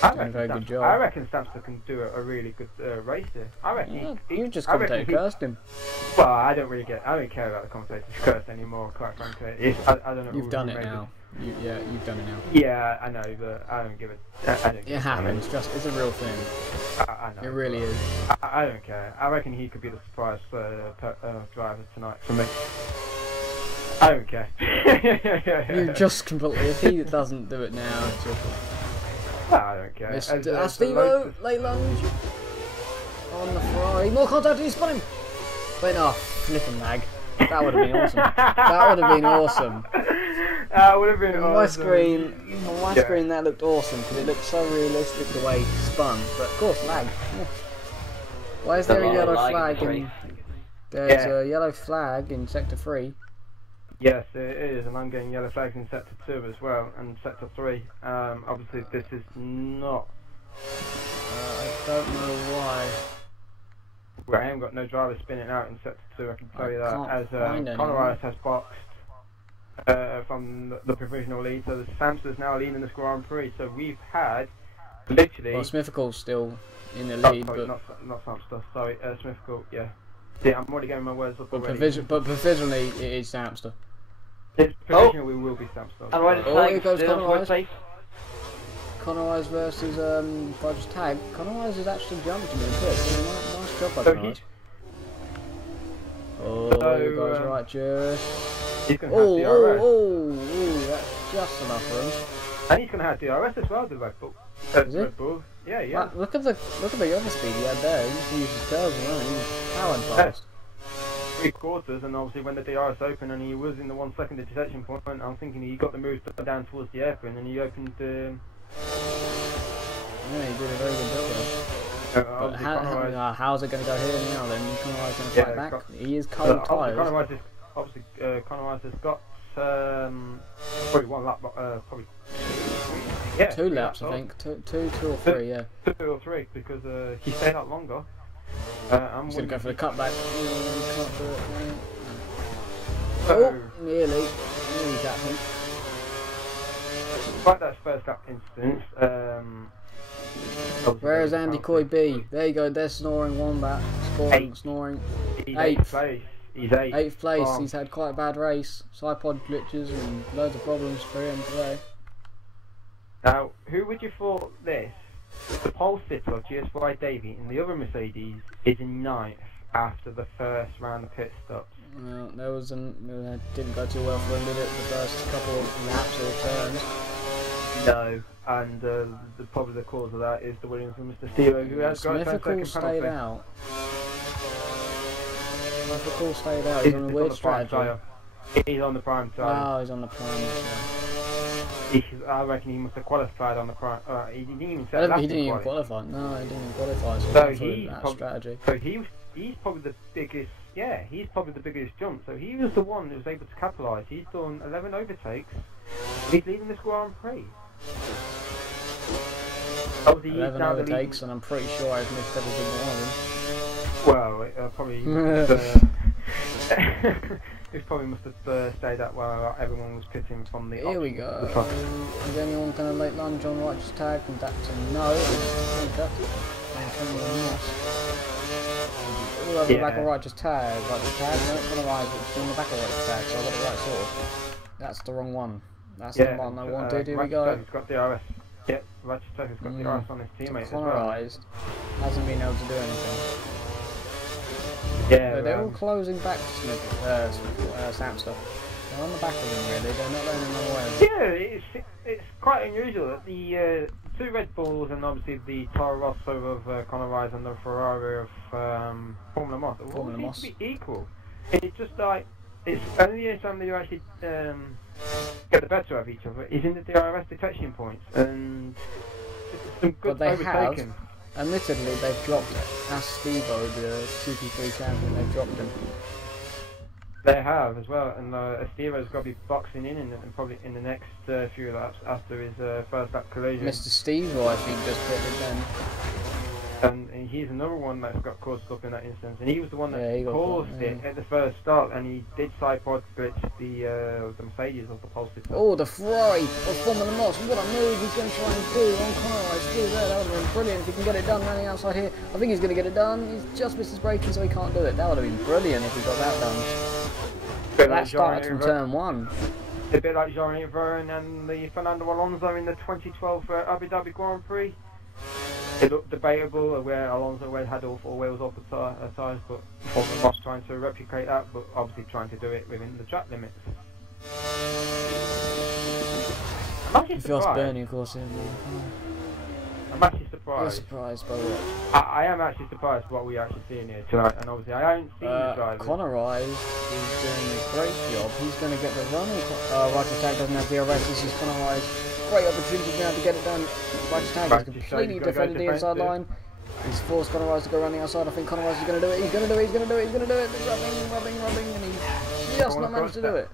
Doing a very good job. I reckon Samster can do a really good race here. I reckon You just commentator cursed him. Well, I don't care about the commentator's curse anymore, quite frankly. I don't know. You've done it now. You've done it now. Yeah, I know, but I don't give it. It happens. It's a real thing. I know. It really is. I don't care. I reckon he could be the surprise driver tonight for me. I don't care. You just completely. If he doesn't do it now, it's your fault. I don't care. Steve-O, late lunge on the Ferrari. More contact, he spun him. Wait, no, flipping lag. That would have been awesome. That would have been awesome. That would have been on my screen, that looked awesome because it looked so realistic the way he spun. But of course, lag. Yeah. Why is there a yellow flag in? There's a yellow flag in sector 3. Yes, it is, and I'm getting yellow flags in sector 2 as well, and sector 3. Obviously, this is not. I don't know why. Well, I haven't got no driver spinning out in sector 2. I can tell you that. As Conor Rice has boxed from the provisional lead, so the Samster's now leading this Grand Prix. So we've had literally. Well, Smithical's still in the lead, sorry, but not Samster. Sorry, Smithicall. Yeah. Yeah, I'm already getting my words up already. But provisionally, it is Samster. It's provisionally, we will be Samster. And right here goes Conor Rice. Conor Rice versus Fudge Tag. Conor Rice has actually jumped in the pit. Nice job by Conor Rice. Oh, here goes righteous. He's going to have DRS. Oh, that's just enough for him. And he's going to have DRS as well, the Red Bull. Red Bull. Yeah. Wow, look at the other speed he had there. He used to use his curves as well. He was powering fast. 3/4, and obviously when the DRS opened and he was in the 1 second detection point, I'm thinking he got the move down towards the apron and he opened. Yeah, he did a very good job there. How's it going to go here now then? Conor Rice going to fight back? He is cold tyres. Conor Rice has got probably 1 lap, probably 2 laps, I think. Two or 3, yeah. 2 or 3 because he stayed out longer. He's going to go for the cutback. Can't do it. Oh, nearly got him. Despite that first lap instance, where is Andy Coy B? There you go, they're snoring wombat. Snoring. 8th place. He's 8th. 8th place. He's had quite a bad race. Tripod glitches and loads of problems for him today. Now, who would you thought this? The pole sitter, GSY Davey, in the other Mercedes, is in 9th after the first round of pit stops. Well, didn't go too well for him, did it? The first couple of laps or turns. No, and probably the cause of that is the Williams and Mr. Steve, who has got a second stayed out. Smithicall stayed out. He's on a weird strategy. He's on the prime side. Oh, he's on the prime side. I reckon he must have qualified on the prime. He didn't even set he didn't even qualify. No, he didn't even qualify. So he's strategy. So he's probably the biggest. Yeah, he's probably the biggest jump. So he was the one who was able to capitalise. He's done 11 overtakes. He's leading this Grand Prix. 11 overtakes, and I'm pretty sure I've missed every single one of them. Well, probably. He probably must have stayed out while everyone was pitting from the. Here we go. Is anyone going to late lunge on righteous tag? And that's a no. We'll have the back of righteous tag. Righteous tag, no, it's going to rise, it's on the back of righteous tag, so I got it right sort of. That's the wrong one. That's the one I wanted. Here we go. He's got DRS. Yeah, righteous tag has got DRS on his teammate as well. Hasn't been able to do anything. Yeah, so they're all closing back to Samster. They're on the back of them really, they're not letting them away. Yeah, it's quite unusual that the 2 Red Bulls and obviously the Toro Rosso of Conor Rice and the Ferrari of Formula Moss all seem to be equal. It's just like, it's only the time that you actually get the better of each other is in the DRS detection points, and some good overtaking. Admittedly, they've dropped it. That's Steve-O, the GP3 champion, they've dropped him. They have as well, and Steve-O's got to be boxing in probably in the next few laps after his first lap collision. Mr. Steve-O, I think, just hit it And he's another one that's got caught up in that instance, and he was the one that Yeah, caused it at the first start, and he did side pod glitch the Mercedes off the pole system. Oh, the Ferrari of Formula Moss. What a move he's going to try and do on Conrad. Do that. That would have been brilliant if he can get it done running outside here. I think he's going to get it done. He's just missed his braking, so he can't do it. That would have been brilliant if he got that done. That started from turn 1. A bit like Jean Vergne and the Fernando Alonso in the 2012 Abu Dhabi Grand Prix. It looked debatable where Alonso had all 4 wheels off the tyres, but Formula Moss trying to replicate that, but obviously trying to do it within the track limits. I'm actually surprised. Bernie, of course. I'm actually surprised. You're surprised by what? I am actually surprised by what we're actually seeing here tonight, and obviously I haven't seen the drivers. Conor Rice is doing a great job. He's going to get the run. Right Attack doesn't have the arrest. This is Conor Rice. Great opportunity now to get it done. Right Attack has completely defended the inside line. He's forced Conor Rice to go running outside. I think Conor Rice is going to do it. He's going to do it. He's going to do it. He's going to do it. Rubbing, and he's just not managed to do it.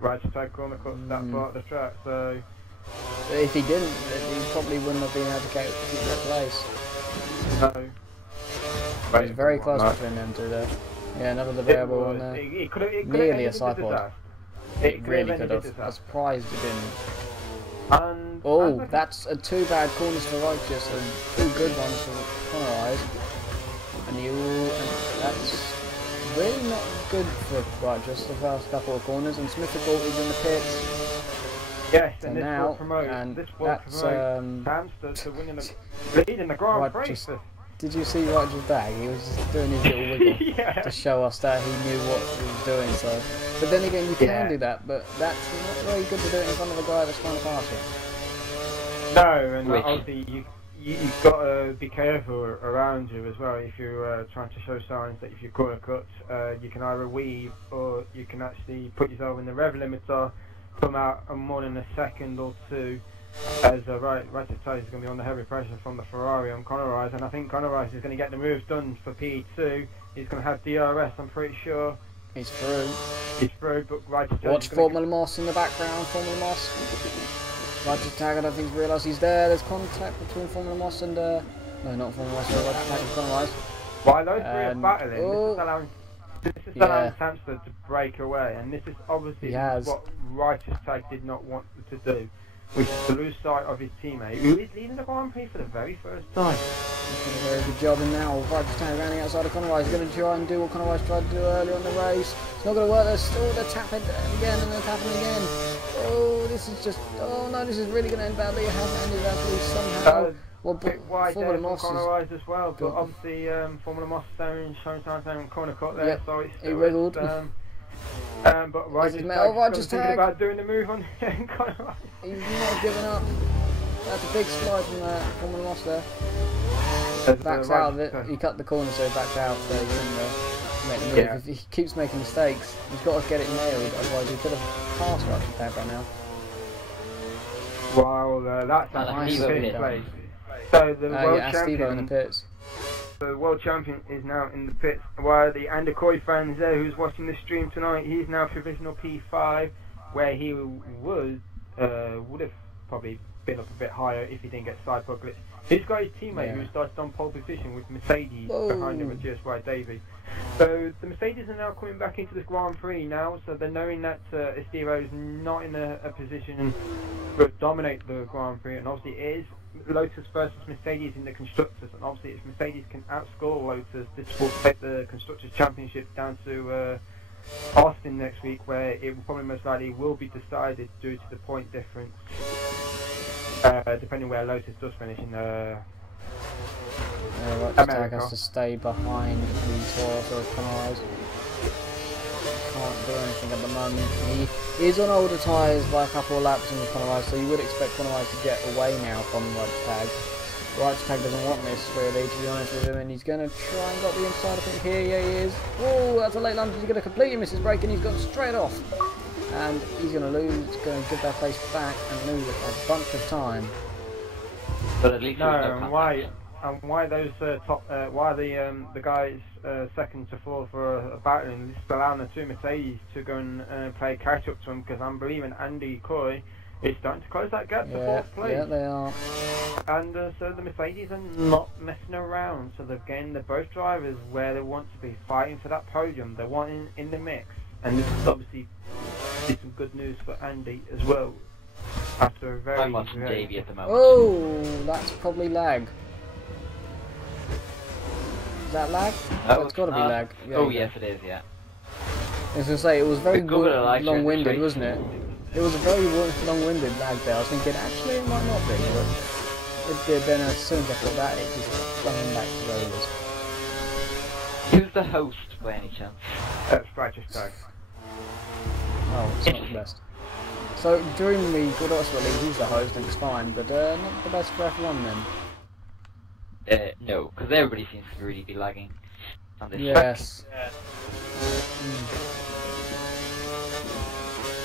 Right Attack corner cuts that part of the track, so... If he didn't, he probably wouldn't have been able to keep that place. No. It was very close between them two there. Yeah, another variable on there. Nearly a side pod. It really could have. I'm surprised it didn't. Oh, that's 2 bad corners for Righteous and 2 good ones for Conor Rice. And that's really not good for Righteous, the first couple of corners. And Smith is in the pits. Yes, and this now, will promote that's Hamster to winning the lead in the Grand Prix. Did you see Roger's bag? He was just doing his little wiggle to show us that he knew what he was doing. So, but then again, you can do that, but that's not very good to do it in front of a guy that's trying to pass you. No, and obviously you've got to be careful around you as well if you're trying to show signs that if you corner cut, you can either weave or you can actually put yourself in the rev limiter, come out more than a second or 2, as right to toe is going to be under heavy pressure from the Ferrari on Conor Rice, and I think Conor Rice is going to get the moves done for P2. He's going to have DRS, I'm pretty sure. He's through. He's through, but right to toe. Watch Formula Moss in the background. Formula Moss. Roger Tag, I don't think he's realised he's there. There's contact between Formula Moss and no, not Formula Moss. Roger Tag and Conor Rice. While those 3 are battling, this is allowing Hamster to break away, and this is obviously what Righteous Tag did not want to do, which is to lose sight of his teammate, who is leading the Grand Prix for the very first time. He's doing a very good job, and now Righteous Tag running outside of Conor Rice. He's going to try and do what Conor Rice tried to do earlier on the race. It's not going to work. They're tapping again, and they're tapping again. Oh, this is just... Oh no, this is really going to end badly. It hasn't ended badly somehow. Well, wide there from Conor Rice as well, but obviously Formula Moss showing signs of corner cut there, so it's still... He wiggled. But Righteous Tag thinking about doing the move on Conor Rice. He's not giving up. That's a big slide from Formula Moss there. Backs out of it. He cut the corner, so he backed out, so he couldn't make the move. If he keeps making mistakes, he's got to get it nailed, otherwise he could have passed Righteous Tag by now. Well, that's actually fifth place. So the world champion in the pits. The world champion is now in the pits. While the Andy Coy fans there who's watching the stream tonight, he's now provisional P5, where he would have probably been up a bit higher if he didn't get side pocket. He's got his teammate who started on pole position with Mercedes behind him with GSY Davey. So the Mercedes are now coming back into the Grand Prix now, so they're knowing that Estevo is not in a position to dominate the Grand Prix, and obviously it is Lotus versus Mercedes in the Constructors, and obviously if Mercedes can outscore Lotus, this will take the Constructors Championship down to Austin next week, where it will probably most likely will be decided due to the point difference, depending where Lotus does finish in Righteous Tag has to stay behind the Taurus or Conor Rice. Can't do anything at the moment. He is on older tyres by a couple of laps in Conor Rice, so you would expect Conor Rice to get away now from Righteous Tag. Righteous Tag doesn't want this really, to be honest with him, and he's going to try and got the inside, I think here, yeah he is. Oh, that's a late lunge, he's going to completely miss his break and he's gone straight off. And he's going to lose, going to give that place back and lose a bunch of time. But at least why those why the guys second to fourth for battling, just allowing the 2 Mercedes to go and play catch up to him, because I'm believing Andy Coy is starting to close that gap to Yeah, fourth place. yeah, they are. And so the Mercedes are not messing around. So they're getting both drivers where they want to be, fighting for that podium. They're wanting in the mix. And this is obviously some good news for Andy as well. After a very... I'm watching Davey at the moment. Oh, that's probably lag. Is that lag? No, That's got to be lag. Yeah, oh, yeah. yes, it is, yeah. I was going to say, it was very long-winded, straight. wasn't it? It was a very long-winded lag there. I was thinking, actually, it might not be, but it did. Then as soon as I thought that, it just flung back to where it was. Who's the host, by any chance? Fragisto. Oh, it's not the best. So, during the Good Oxford League, he's the host, and it's fine, but not the best for F1 then. No, because everybody seems to really be lagging on this Yes.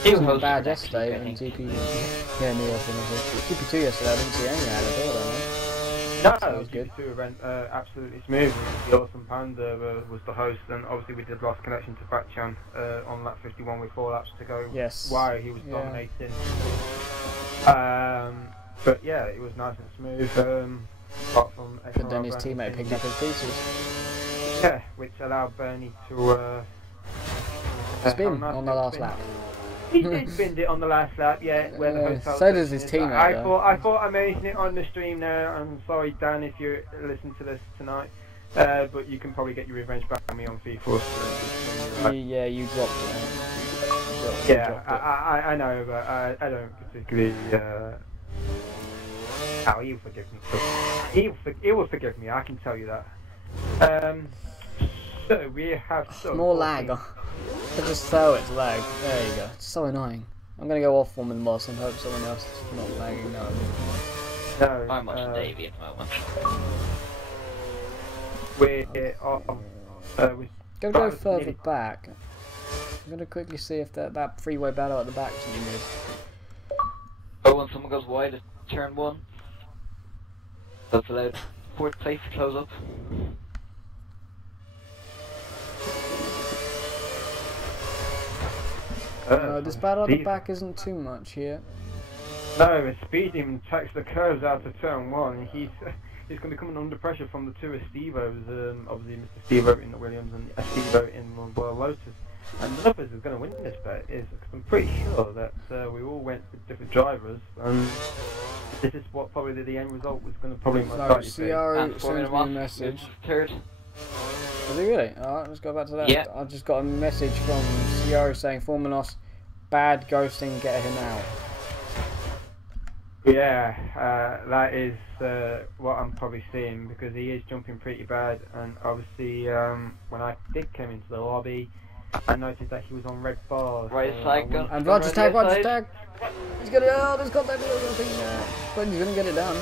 New Wasn't host bad for next yesterday week, I in think. GP. Yeah, New GP2 yesterday, I didn't see any ad at all, I think. No, That was good. GP2 went absolutely smooth. The Awesome Panda was the host, and obviously we did lost connection to Batchan on lap 51 with 4 laps to go. Yes. Why he was Yeah. dominating. But yeah, it was nice and smooth. Apart from But then his XRL teammate picked up his pieces. Yeah, which allowed Bernie to Spin have a nice on the little last spin. lap. He did spin it on the last lap, yeah, where the hotel. So does his section is. teammate, though. I thought I mentioned it on the stream now. I'm sorry, Dan, if you listen to this tonight. But you can probably get your revenge back on me on FIFA. Yeah, you dropped it. Yeah, I know, but I don't particularly. Oh, he'll forgive me. He will forgive me. I can tell you that. So we have More lag. I just saw it's lag. There you go. It's so annoying. I'm gonna go off one with Moss and hope someone else is not lagging now. No, I'm watching Davey at the moment. We're Go further back. I'm gonna quickly see if that freeway battle at the back is any good. Oh, when someone goes wide at turn 1, that's allowed fourth place to close up. This battle at the back isn't too much here. No, Speed Demon takes the curves out of turn 1. He's going to be coming under pressure from the two Estevos. Obviously, Mr. Estevo in the Williams and Estevo in the Royal Lotus. And none of us is going to win this bet. I'm pretty sure that we all went with different drivers. And this is what probably the end result was going to probably most likely be. Ciaro sends me a message. Third. Is he really? Alright, let's go back to that. Yeah. I just got a message from Ciaro saying, Formanos, bad ghosting, get him out. Yeah, that is what I'm probably seeing, because he is jumping pretty bad. And obviously, when I did come into the lobby, I noticed that he was on red bars. Right side gun. And Roger's tag, Roger's tag! He's gonna, there's contact, but he's gonna get it done.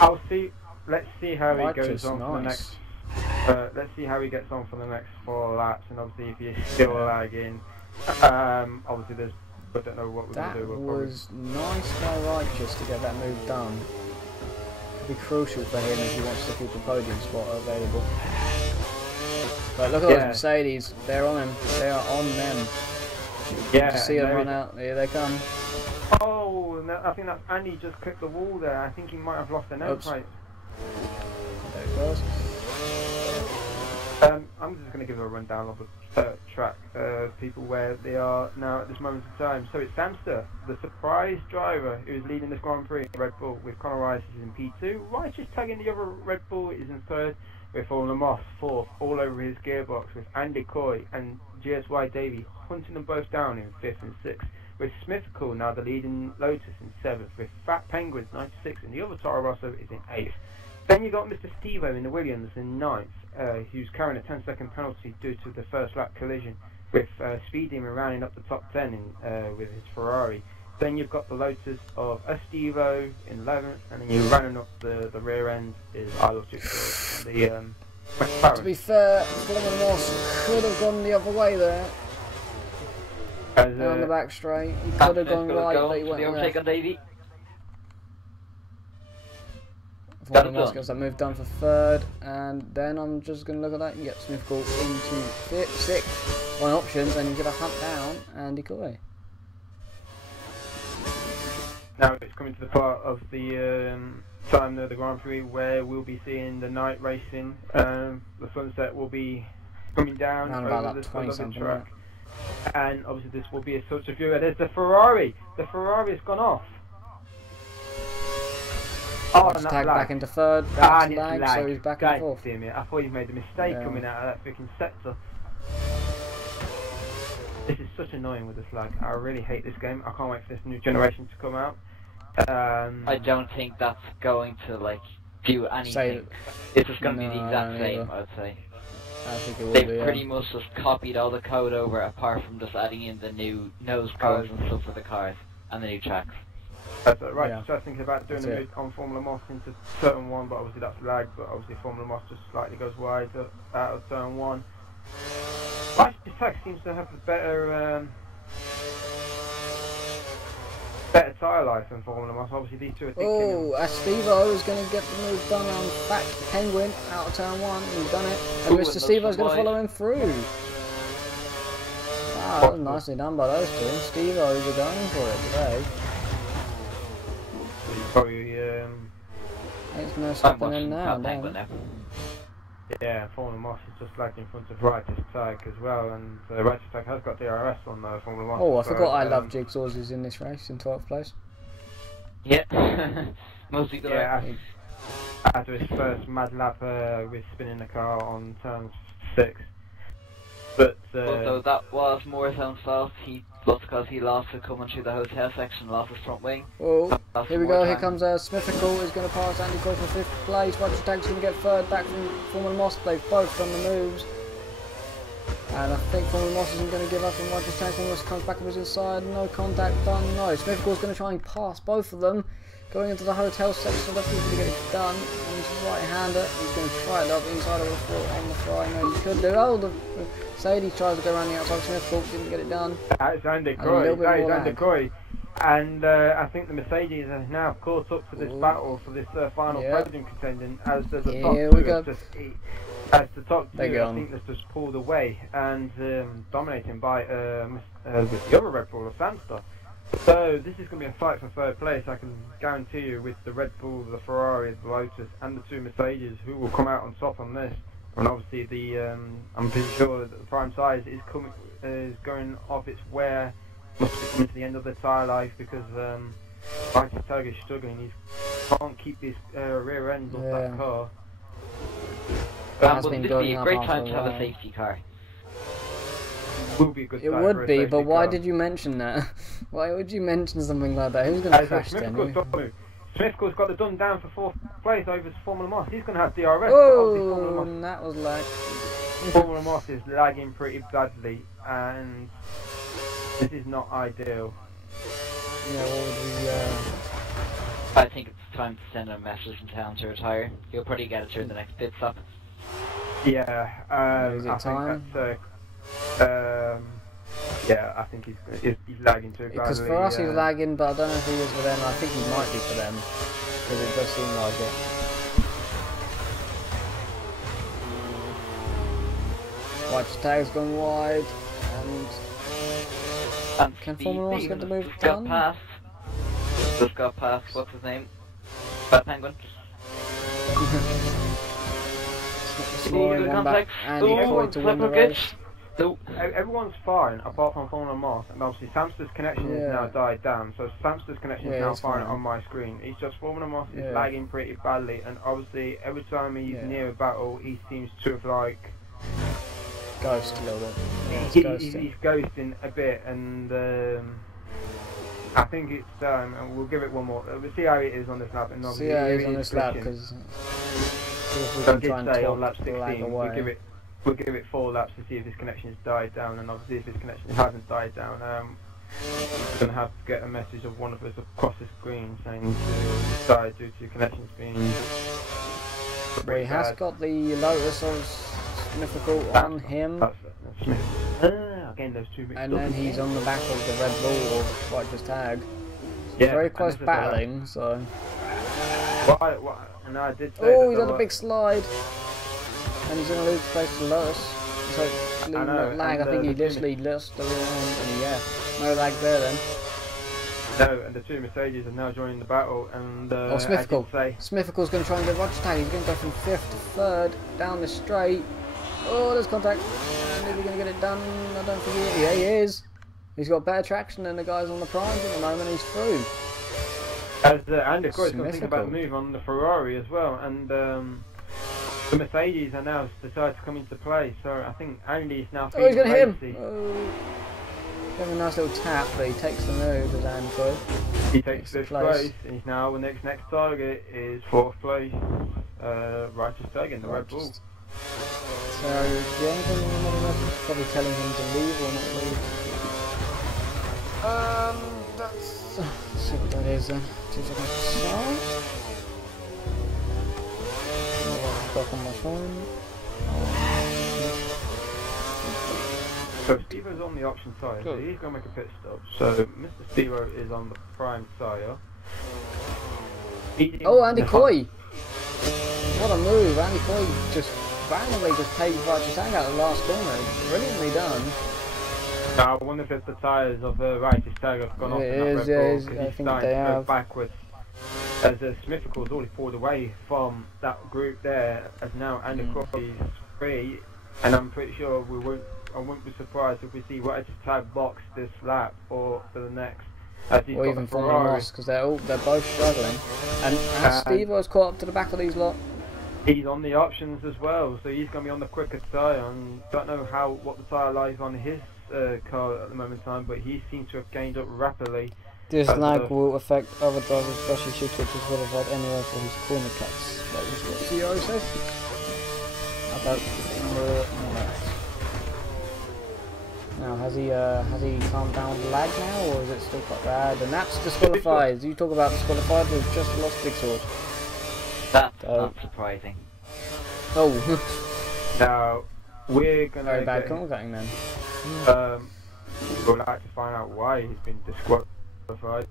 I'll see. Let's see how he Righteous, goes on for the nice. next. Let's see how he gets on for the next 4 laps, and obviously if he's still lagging, obviously there's. I don't know what we're That gonna do. was nice by Righteous to get that move done. Could be crucial for him if he wants to keep a podium spot available. But look at those Mercedes, they're on him. They are on them. Yeah. Just see them run out. Here they come. Oh, no, I think that's Andy just clipped the wall there. I think he might have lost an end plate. There it goes. I'm just going to give a rundown of the track, people where they are now at this moment in time. So it's Samster, the surprise driver who is leading this Grand Prix, Red Bull, with Conor Rice is in P2. Righteous tagging the other Red Bull is in 3rd, with Moss 4th, all over his gearbox, with Andy Coy and GSY Davey hunting them both down in 5th and 6th, with Smithcool now the leading Lotus in 7th, with Fat Penguins 96, and the other Toro Rosso is in 8th. Then you got Mr. Stevo in the Williams in 9th, who's carrying a 10-second penalty due to the first lap collision, with Speed Demon rounding up the top 10 with his Ferrari. Then you've got the Lotus of Estevo in 11th, and then you're rounding up the rear end is Isle of Jigsaw and the McLaren. To be fair, Foreman Moss could have gone the other way there. On the back straight. He could have gone right, but he went left. On Davey. Foreman Moss gets that move done for 3rd, and then I'm just going to look at that and get Smithcool into 6th on options, and you get a hunt down Andy Coy. now it's coming to the part of the time of the Grand Prix where we'll be seeing the night racing. The sunset will be coming down over the side of the track. And obviously this will be such a view. There's the Ferrari. The Ferrari's gone off. Oh, and tag back into third. And Back it's lag, lag. so he's back and forth. Damn it. I thought he made a mistake coming out of that freaking sector. This is such annoying with this lag. I really hate this game. I can't wait for this new generation to come out. I don't think that's going to like do anything. It's just going to be the exact same, I would say. I think it will They've pretty much just copied all the code over, apart from just adding in the new nose codes and stuff for the cars and the new tracks. That's right. Yeah. So I was thinking about doing a move on Formula Moss into turn 1, but obviously that's lag. But obviously Formula Moss just slightly goes wide out of turn 1. Tag seems to have a better tyre life than Formula Moss. Obviously these two are thinking. Oh, Steve-O is going to get the move done on back Penguin out of turn 1. He's done it. And Mr. Steve-O is going to follow him through. Wow, that was nicely done by those two. Steve-O's are going for it today. Probably, it's no stopping him now, yeah, Formula Moss is just lagged in front of Righteous Tag as well, and Righteous Tag has got DRS on Formula Moss. Oh, I forgot I love Jigsaw's is in this race in 12th place. Yeah, most people after his first mad lap with spinning the car on turn 6. But although that was Morrison's fault, because he lost it coming through the hotel section, lost his front wing. Oh, here we go, here comes Smithical, is going to pass Andy Coy for 5th place. Roger Tag's going to get 3rd back from Formula Moss. They've both done the moves. And I think Formula Moss isn't going to give up on Roger Tag. Formula Moss comes back on his inside, no contact done, no. Smithical's going to try and pass both of them. Going into the hotel section, left to get it done. And he's right-hander, he's going to try it up inside of the foot on the fly. No, he could do. Oh, the Sadie tries to go around the outside. Smithfield didn't get it done. That's Andy Coy. And I think the Mercedes are now caught up to this battle for this final podium contending as the top two I think that's just pulled away and dominating by the other Red Bull, the Sandster. So this is going to be a fight for 3rd place, I can guarantee you, with the Red Bull, the Ferrari, the Lotus and the 2 Mercedes who will come out on top on this. And obviously I'm pretty sure that the prime size is going off its wear, must be coming to the end of the tyre life, because Righteous Tag is struggling. He can't keep his rear end of that car. But this would be a great time to have a safety car. Will be a good it would be, but why did you mention that? Why would you mention something like that? Who's going to crash then? Smithco's got the done down for 4th place over Formula Moss. He's going to have DRS. Oh, and that was lag. Formula Moss is lagging pretty badly, and this is not ideal. Yeah, what would we, I think it's time to send a message in town to retire. He'll probably get it through the next pit stop. Yeah, is it I time? think that's yeah, I think he's lagging too badly. Because for us he's lagging, but I don't know if he is for them. I think he might be for them, because it does seem like it. Righteous Tag's gone wide, and can Formula Moss get the move done? Just got past, what's his name? Penguin. Scoring one back, and he Coy to win the race. So everyone's fine apart from Formula Moss, and obviously Samster's connection is now died down, so Samster's connection is now fine on my screen. It's just Formula Moss is lagging pretty badly, and obviously every time he's near a battle he seems to have like ghost a little bit. He's ghosting a bit, and I think it's and we'll give it one more. We'll see how it is on this lap, and see how it is on this lap, because I did say on lap 16 we'll give it 4 laps to see if this connection has died down, and obviously if this connection hasn't died down, we're going to have to get a message of one of us across the screen saying to die due to connections being he has got the Lotus of Mythical on him. Again, those two and then he's on the back of the Red Bull or Righteous Tag. Very close battling, so... And I did say he's on a big slide. And he's going to lose place to Lotus. So, no lag, I think he literally lost the round. And no lag there then. No, and the two Mercedes are now joining the battle, and Smithical. Smithical's going to try and get Roger tag. He's going to go from 5th to 3rd down the straight. Oh, there's contact. And is he going to get it done? I don't think he is. Yeah, he is. He's got better traction than the guys on the primes at the moment. He's through. As Andy, of course, going to think about the move on the Ferrari as well, and the Mercedes are now decided to come into play. So I think Andy's now. Oh, he's going to hit him. Oh. Give him a nice little tap, but he takes the move as Andy. He takes 5th place, and he's now the next target is 4th place. Righteous Tag in the Red Bull. So yeah, probably telling him to leave or not leave. Let's see what that is then. 2 seconds to start. Back on my phone. So Steve-O's on the option side, so he's going to make a pit stop. So Mr. Steve-O is on the prime tyre. Oh, Andy Coy! What a move! Andy Coy just randomly just takes Righteous Tag out of the last corner. Brilliantly done. Now, I wonder if it's the tyres of the Righteous Tag have gone off in that Red Bull, because he's starting to go backwards. As Smithical's already pulled away from that group there, as now Andy Coy is free, and I'm pretty sure I wouldn't be surprised if we see Righteous Tag box this lap or for the next. As he's or got even the from the Ferrari. Moss, because they're both struggling. And Steve-O's caught up to the back of these lot. He's on the options as well, so he's going to be on the quicker tyre, and don't know what the tyre lies on his car at the moment in time, but he seems to have gained up rapidly. This lag will affect other drivers' brushy shifts, which is what I've had anyway for his corner cuts. That was what CEO said. Now, has he calmed down the lag now, or is it still quite bad? And that's disqualified. You talk about disqualified, we've just lost Big Sword. That's not surprising. Oh. Now, we're going to... Very bad commentating then. We'll like to find out why he's been disqualified.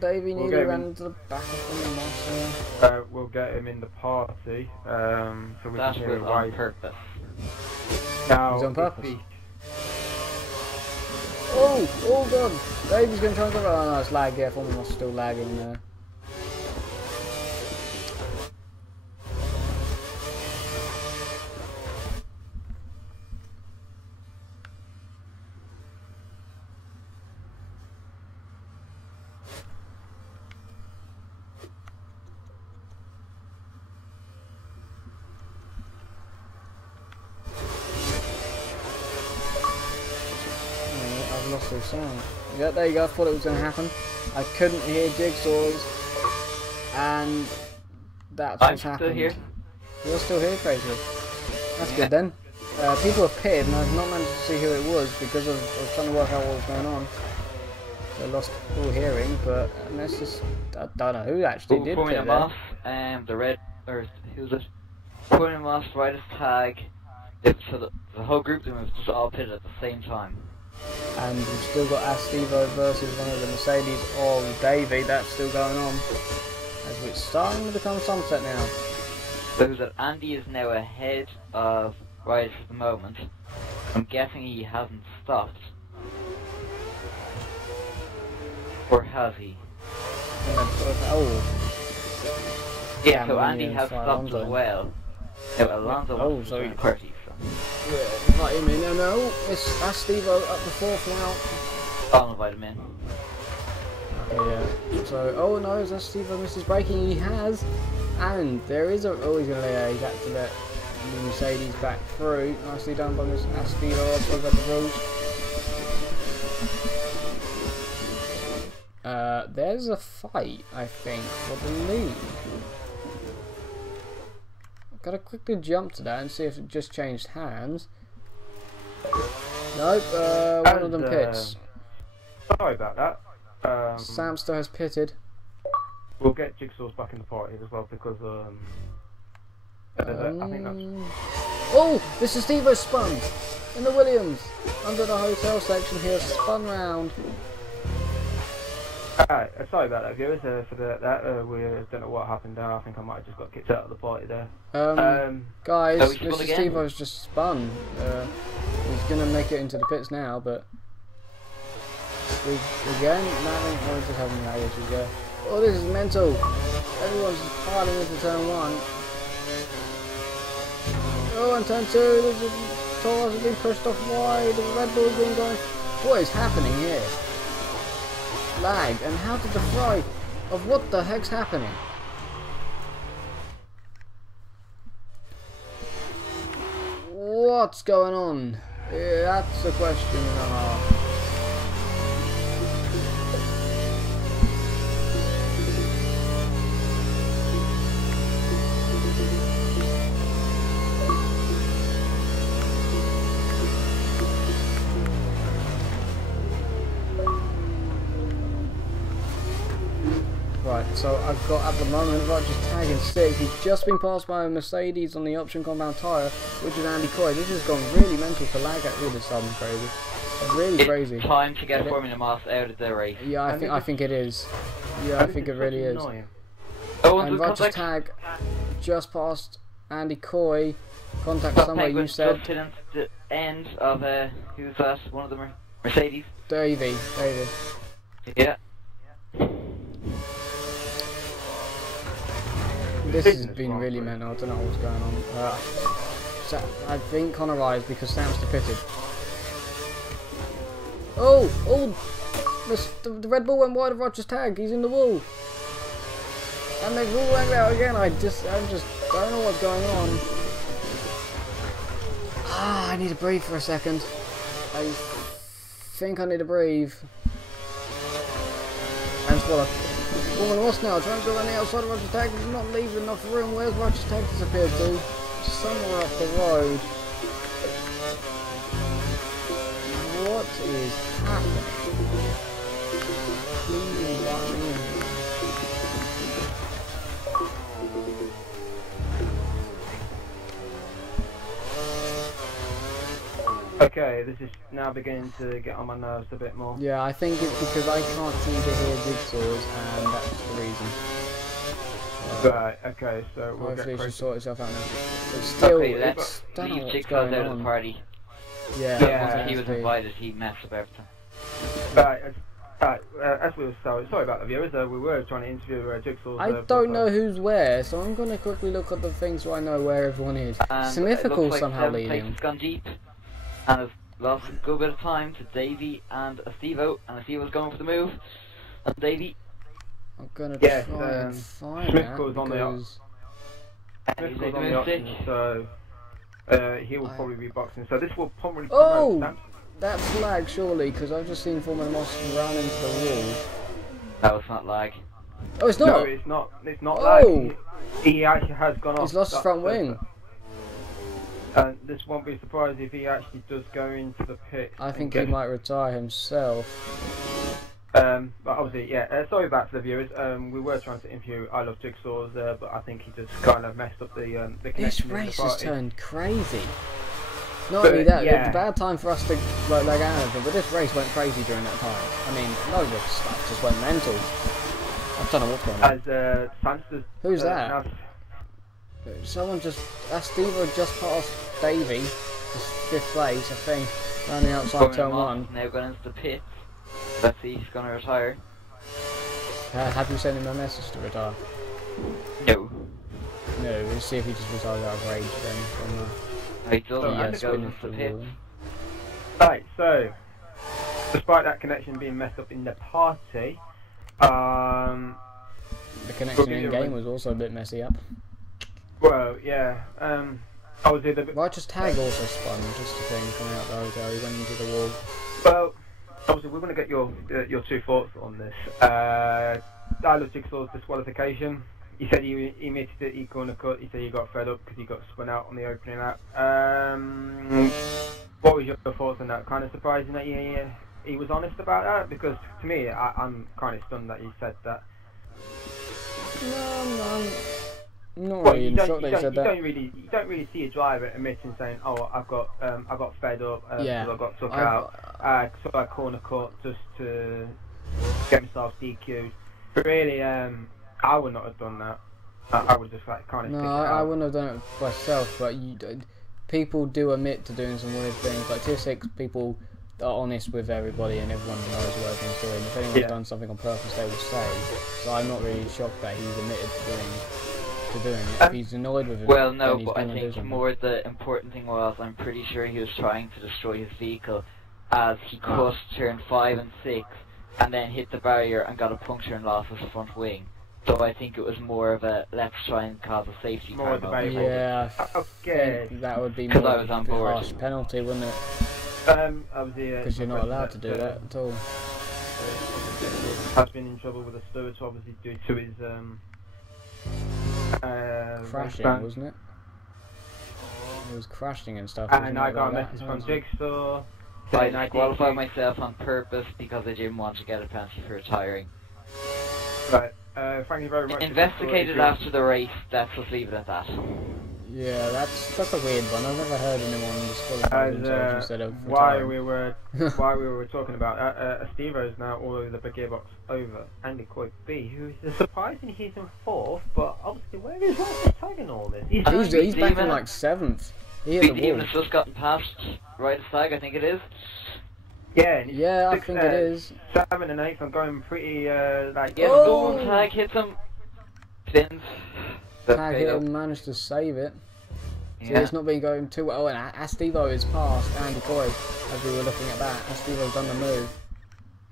Davey nearly ran into the back of the monster. We'll get him in the party, so we can hear why. On purpose. Now, he's on purpose. Oh god! Davey's going to try and go. Oh no, it's lag. Yeah, Formula One's still lagging there. Lost the sound. Yeah, there you go. I thought it was going to happen. I couldn't hear Jigsaw's, and that's what's happened. I'm still here. You're still here, Crazy. That's good then. People have pitted, and I've not managed to see who it was because I was trying to work out what was going on. So I lost all hearing, but let's just... I don't know who actually did pit him off, the red... or who's it? Pulling him off, Righteous Tag. So the whole group of them was just all pitted at the same time. And we've still got Astivo versus one of the Mercedes or Davey. That's still going on. As it's starting to become sunset now. So that Andy is now ahead of Ryder at the moment. I'm guessing he hasn't stopped. Or has he? Yeah, so Andy has stopped as well. Now Alonso sorry. Party. Yeah, invite him in. No, that's Steve-O up the 4th now. I'll invite him in. Yeah. So, oh no, is that Steve-O misses braking? He has. And there is a... Oh, he's going to he's had to let the Mercedes back through. Nicely done by Mr. Steve-O. Also got the rules. There's a fight, I think, for the lead. Gotta quickly jump to that and see if it just changed hands. Nope, one of them pits. Sorry about that. Sam still has pitted. We'll get Jigsaw's back in the party as well because I think that's... Oh! This is Steve-O spun! In the Williams! Under the hotel section here, spun round. Alright, sorry about that, viewers. For that, we don't know what happened there. I think I might have just got kicked out of the party there. Guys, Mr. Steve-O's just spun. He's gonna make it into the pits now, but Again, nothing. We're just having lag issues there. Oh, this is mental. Everyone's just piling into turn 1. Oh, and turn 2, there's a Taurus has been pushed off wide. The Red Bull's been going. What is happening here? Lag, and how did the fry of what the heck's happening? What's going on? Yeah, that's a question and a half. Right, so I've got at the moment Roger's tagging 6. He's just been passed by a Mercedes on the option compound tyre, which is Andy Coy. This has gone really mental for lag at really sudden crazy. Really crazy. It's time to get Formula Moss out of the race. Yeah, I think it is. Yeah, I think it really is. Oh, And Roger's tag just past Andy Coy. Contact somewhere you said. Just hit the end of who's that? One of them Mercedes. David. Yeah. This has been really mental. I don't know what's going on. So I think Connor Rise because Sam's depitted. Oh! The Red Bull went wide of Roger's tag. He's in the wall. And they've all went out again. I just don't know what's going on. I need to breathe for a second. I think I need to breathe. And swallow. Woman, what's now? Trying to go around the outside of Roger's tag. He's not leaving enough room. Where's Roger's tag disappeared to? Somewhere up the road. What is happening? Please let me in. Okay, this is now beginning to get on my nerves a bit more. Yeah, I think it's because I can't seem to hear Jigsaw's, and that's the reason. Right, okay, so we'll Hopefully get it should sort itself out now. But still, Okay, it's, let's don't know leave what's Jigsaw going out of the on. party. Yeah, Yeah, He was invited, he messed up everything. Right, as we were sorry about the viewers, we were trying to interview Jigsaw's... I don't know who's where, so I'm going to quickly look at the things so I know where everyone is. And Symmetrical it looks like somehow 7th place leading. has gone deep, and has lost a good bit of time to Davey and Stevo, and Stevo's going for the move. And Davey, I'm going to Yes, try and find Smith that goes on the because... Smith he's goes made on a the option, mistake. so he will probably be boxing. So this will probably Oh! promote That's lag surely, because I've just seen Foreman Moss run into the wall. that was not lag. Oh, it's not! No, it's not. It's not Oh! like he actually has gone off. He's lost his front wing. And this won't be surprised if he actually does go into the pit. I think he might retire himself. But obviously, yeah. Sorry back to the viewers. We were trying to interview I Love Jigsaws, but I think he just kind of messed up the connection. This in the race has party. turned crazy. Not But, only that, yeah. it's a bad time for us to like lag out anything, but this race went crazy during that time. I mean, loads of stuff just went mental. I don't know what's going on. As Sansa's, Who's that? now- Someone just... Steve just passed Davey, just 5th place, I think, around the outside Formula turn Moss 1. now going into the pit. Let's see, he's going to retire. Have you sent him a message to retire? No. No, we'll see if he just retires out of rage then. From He doesn't Oh, have and to go spin into into the the pit. wall. Right, so despite that connection being messed up in the party, The connection in game was also a bit messy up. well, yeah, I was in a bit. Righteous Tag also spun, just a thing coming out the hotel. He went into the wall. Well, obviously, we're going to get your two thoughts on this. I Love Jigsaw's disqualification. He said he admitted that he couldn't cut. He said he got fed up because he got spun out on the opening lap. What was your thoughts on that? Kind of surprising that he was honest about that, because to me, I'm kind of stunned that he said that. No, not Well, really. you I'm shocked they said that. you don't really see a driver admitting saying, "Oh, I got fed up Yeah. because I got took out, so I corner cut just to get myself DQ'd." But really, I would not have done that. I would just like kind of. No, I wouldn't have done it myself, but people do admit to doing some weird things. Like Tier 6 people, honest with everybody and everyone knows what everyone's doing. If anyone's done something on purpose, they will say. So I'm not really shocked that he's admitted to doing it. If he's annoyed with it, well, no, then he's but I gonna do think something. more the important thing was I'm pretty sure he was trying to destroy his vehicle as he crossed turn 5 and 6 and then hit the barrier and got a puncture and lost his front wing. So I think it was more of a let's try and cause a safety car moment. Yeah, Okay. that would be 'Cause more I was on board. harsh penalty, wouldn't it? Obviously, Because you're not allowed to do that at all. Has been in trouble with the stewards, obviously due to his Crashing, ban. wasn't it? It was crashing and stuff. And I wasn't it, got a like message that? from Jigsaw. I saying I disqualified think myself on purpose because I didn't want to get a penalty for retiring. Right. Thank you very much. Investigated after the race, let's just leave it at that. Yeah, that's a weird one. I've never heard anyone disqualify themselves instead of while retiring. we were talking about Steve-O's now all over the gearbox over Andy Coy B, who is surprising he's in 4th, but obviously where is Ross tagging all this? He's back in like 7th. He hit Beat the the Demon wall. has just gotten past right of Stag, I think it is. Yeah, I think it is. 7 and 8th. I'm going pretty like. Yeah, Oh! the Tag hits him. Spins. That's Tag okay, hit though. and managed to save it. So Yeah. it's not been going too well. And Astivo is past Andy Coy as we were looking at that. Astivo's done the move.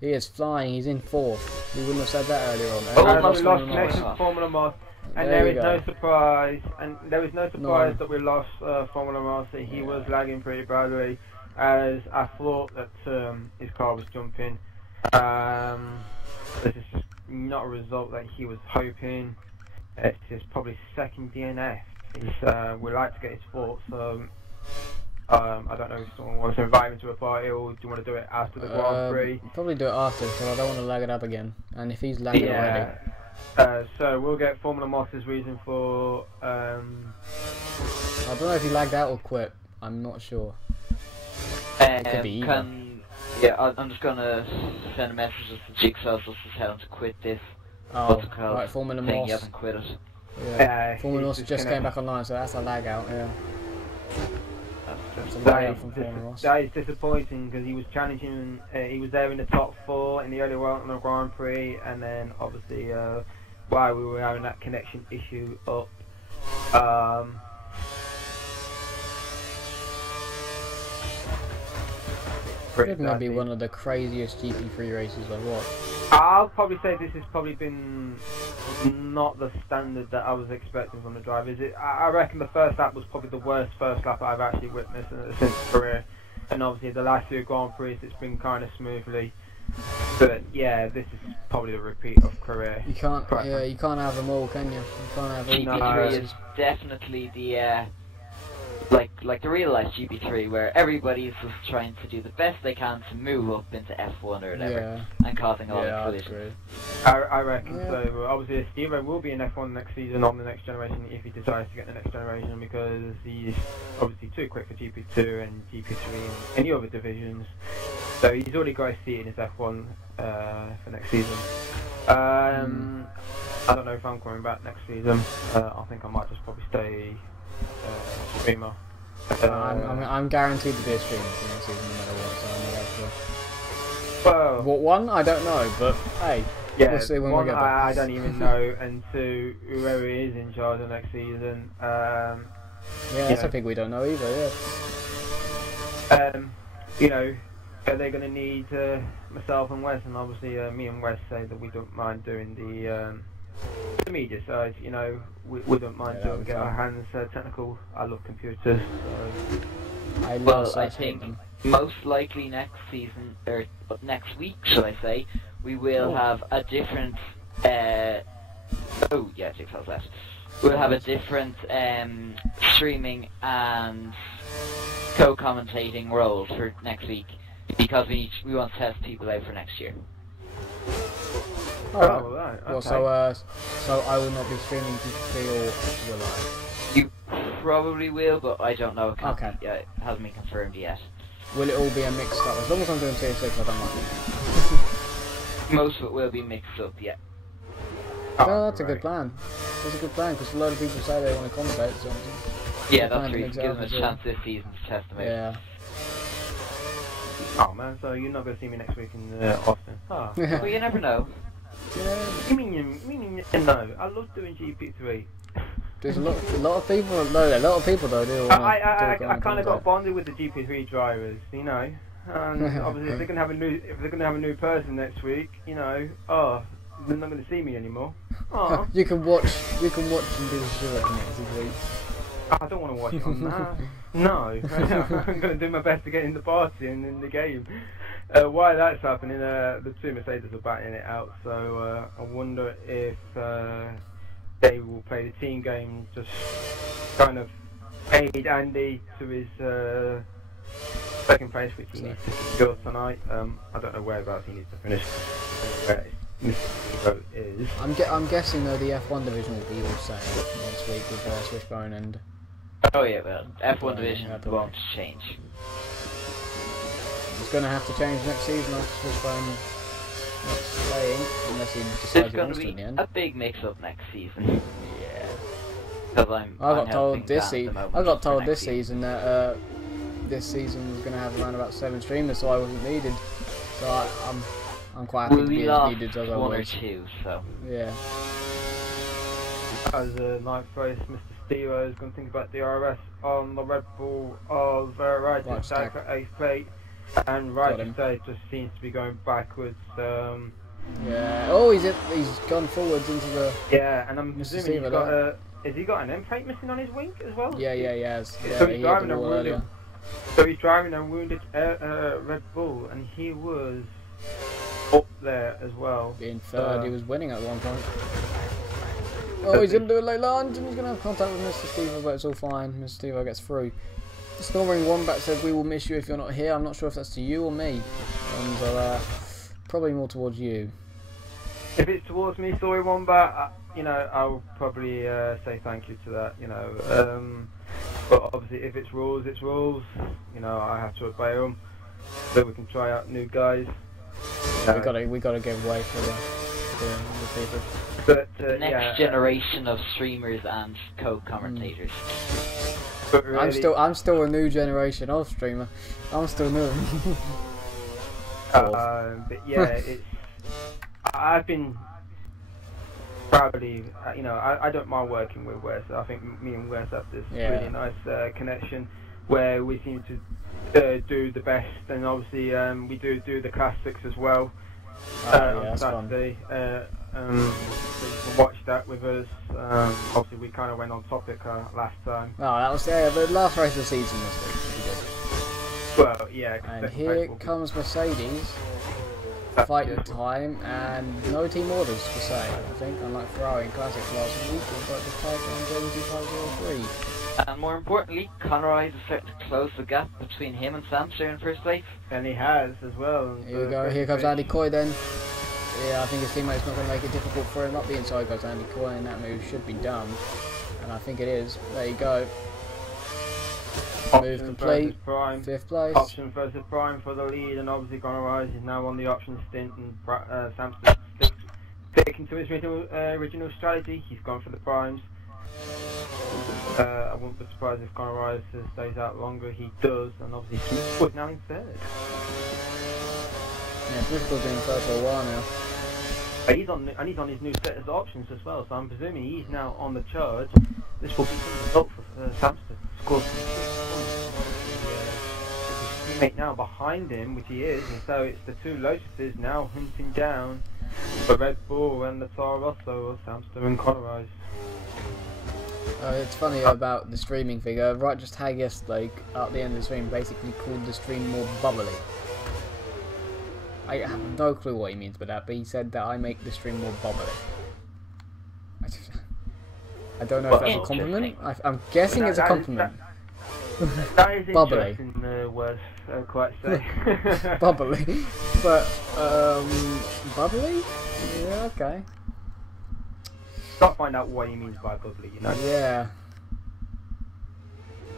He is flying. He's in 4th. We wouldn't have said that earlier on. Oh, we lost lost Formula connection Moss. to Formula Moss, and There there you is go. no surprise. And there is no surprise No. that we lost Formula Moss. He was lagging pretty badly, as I thought that his car was jumping. This is just not a result that he was hoping. It's his probably second DNF. We'd like to get his 4th, so I don't know if someone wants to invite him to a party, or do you want to do it after the Grand Prix? Probably do it after, because I don't want to lag it up again. And if he's lagging already. So we'll get Formula Moss's reason for. I don't know if he lagged out or quit. I'm not sure. Could be either. I'm just gonna send a message to Jigsaw just to tell him to quit this. Oh, What's it called? right, Formula Thing, he Moss. hasn't quit it. Yeah. Formula he's Moss just came back online, so that's a lag out, yeah. That's a lag out from Formula Moss. That is disappointing because he was challenging. He was there in the top 4 in the early round on the Grand Prix, and then obviously while we were having that connection issue up. It might be one of the craziest GP3 races I've watched. I'll probably say this has probably been not the standard that I was expecting from the drivers. I reckon the first lap was probably the worst first lap I've actually witnessed since career. And obviously the last 2 Grand Prix it's been kind of smoothly. But yeah, this is probably the repeat of career. You can't have them all, can you? You can't have all GP3 races. is definitely the like the real life GP3 where everybody's just trying to do the best they can to move up into F1 or whatever and causing a lot of collisions. I reckon so. But obviously Steve will be in F1 next season on the next generation if he decides to get the next generation, because he's obviously too quick for GP2 and GP3 and any other divisions. So he's already got a seat in his F1 for next season. I don't know if I'm coming back next season. I think I might just probably stay streamer. I'm guaranteed to be a streamer for next season no matter what, so I'm not Well, what one? I don't know, but hey, yeah, we'll see when one, we get there. I don't even know, and 2, whoever is in charge of next season. Yeah, that's a thing we don't know either, You know, are they going to need myself and Wes, and obviously me and Wes say that we don't mind doing the media side. You know, we don't mind doing, get our hands technical. I love computers. So. I think most likely next season, or next week, shall I say, we will have a different. Jigsaw's left. We'll have a different streaming and co-commentating roles for next week, because we want to test people out for next year. Alright. Right. Well, so I will not be streaming GP3, or will I? You probably will, but I don't know. Okay. It hasn't been confirmed yet. Will it all be a mixed up? As long as I'm doing tier 6, I don't mind. Most of it will be mixed up, yeah. No, that's a good plan. That's a good plan, because a lot of people say they want to commentate, so... Yeah, Good plan that's to true. mix it Give up them a as well. chance this season to test them out. Yeah. Oh man, so you're not going to see me next week in Austin? Oh. Well, you never know. You mean no? I love doing GP3. There's a lot of people. No, a lot of people though do. I kind of got bonded with the GP3 drivers, you know. And obviously, if they're gonna have a new person next week, you know, they're not gonna see me anymore. Oh. You can watch and do the show next week. I don't want to watch it on that. No, I'm going to do my best to get in the party and in the game. While that's happening, the two Mercedes are batting it out, so I wonder if they will play the team game, just kind of aid Andy to his second place, which he needs to secure tonight. I don't know whereabouts he needs to finish. Where Mr. is. I'm guessing though the F1 division will be all set next week with Swishbone and. Oh yeah, well, F1 division won't change. It's going to have to change next season after Swishbone not playing, unless he decides There's he going wants to to in be the end. a big mix-up next season. Yeah. Because I got told this season. season that this season was going to have around about 7 streamers, so I wasn't needed. So I'm quite happy to be as needed as I was. 1 or 2, so yeah. As a ninth race, Mr. Stevo is going to think about DRS on the Red Bull of Right Stack at 8th plate, and Right Stack just seems to be going backwards. Yeah. Oh, he's gone forwards into the. Yeah, and I'm Mr. assuming Stevo, has he got an end plate missing on his wing as well? Yeah, he has. Yeah, so he's driving a wounded Red Bull, and he was up there as well. Being third, he was winning at one point. Oh, he's going to do a late lunge and he's going to have contact with Mr. Stevo, but it's all fine. Mr. Stevo gets through. Snoring Wombat said, "We will miss you if you're not here." I'm not sure if that's to you or me. And probably more towards you. If it's towards me, Story Wombat, you know, I'll probably say thank you to that, you know. But obviously, if it's rules, it's rules. You know, I have to obey them, so we can try out new guys. We gotta give way for the people. But the next generation of streamers and co-commentators. But really, I'm still a new generation of streamer. I'm still new. But yeah, I've been proudly, you know, I don't mind working with Wes. I think me and Wes have this really nice connection where we seem to do the best, and obviously we do the classics as well on Saturday. So you can watch that with us. Obviously we kind of went on topic last time. Oh, that was the last race of the season this week. Well, yeah. And here comes Mercedes. Fight time, and no team orders per se, I think, unlike Ferrari in Classics last week, but the type on JWT 503. And more importantly, Conroy is starting to close the gap between him and Samster in first place. And he has as well. Here we go, here comes Andy Coy then. Yeah, I think his teammate's not going to make it difficult for him. Up the inside goes Andy Coy, and that move should be done. And I think it is. There you go. Move complete. 5th place. Option versus Prime for the lead, and obviously Conroy is now on the option stint, and Samster sticking to his original strategy. He's gone for the primes. I wouldn't be surprised if Conroy stays out longer. He does, and obviously Smith now in 3rd. Yeah, Smith's been in 3rd for a while now. He's on his new set of options as well, so I'm presuming he's now on the charge. This will be the result for Samster. Scores some 6 points. His teammate now behind him, which he is, and so it's the two Lotuses now hunting down the Red Bull and the Toro Rosso of Samster and Conroy. It's funny about the streaming figure. Right, just Haggis, like, at the end of the stream, basically called the stream more bubbly. I have no clue what he means by that, but he said that I make the stream more bubbly. I don't know if that's a compliment. I'm guessing it's a compliment. That is bubbly. Interesting words, quite say. Bubbly, but bubbly? Yeah, okay. Got to find out what he means by bubbly, you know. Yeah.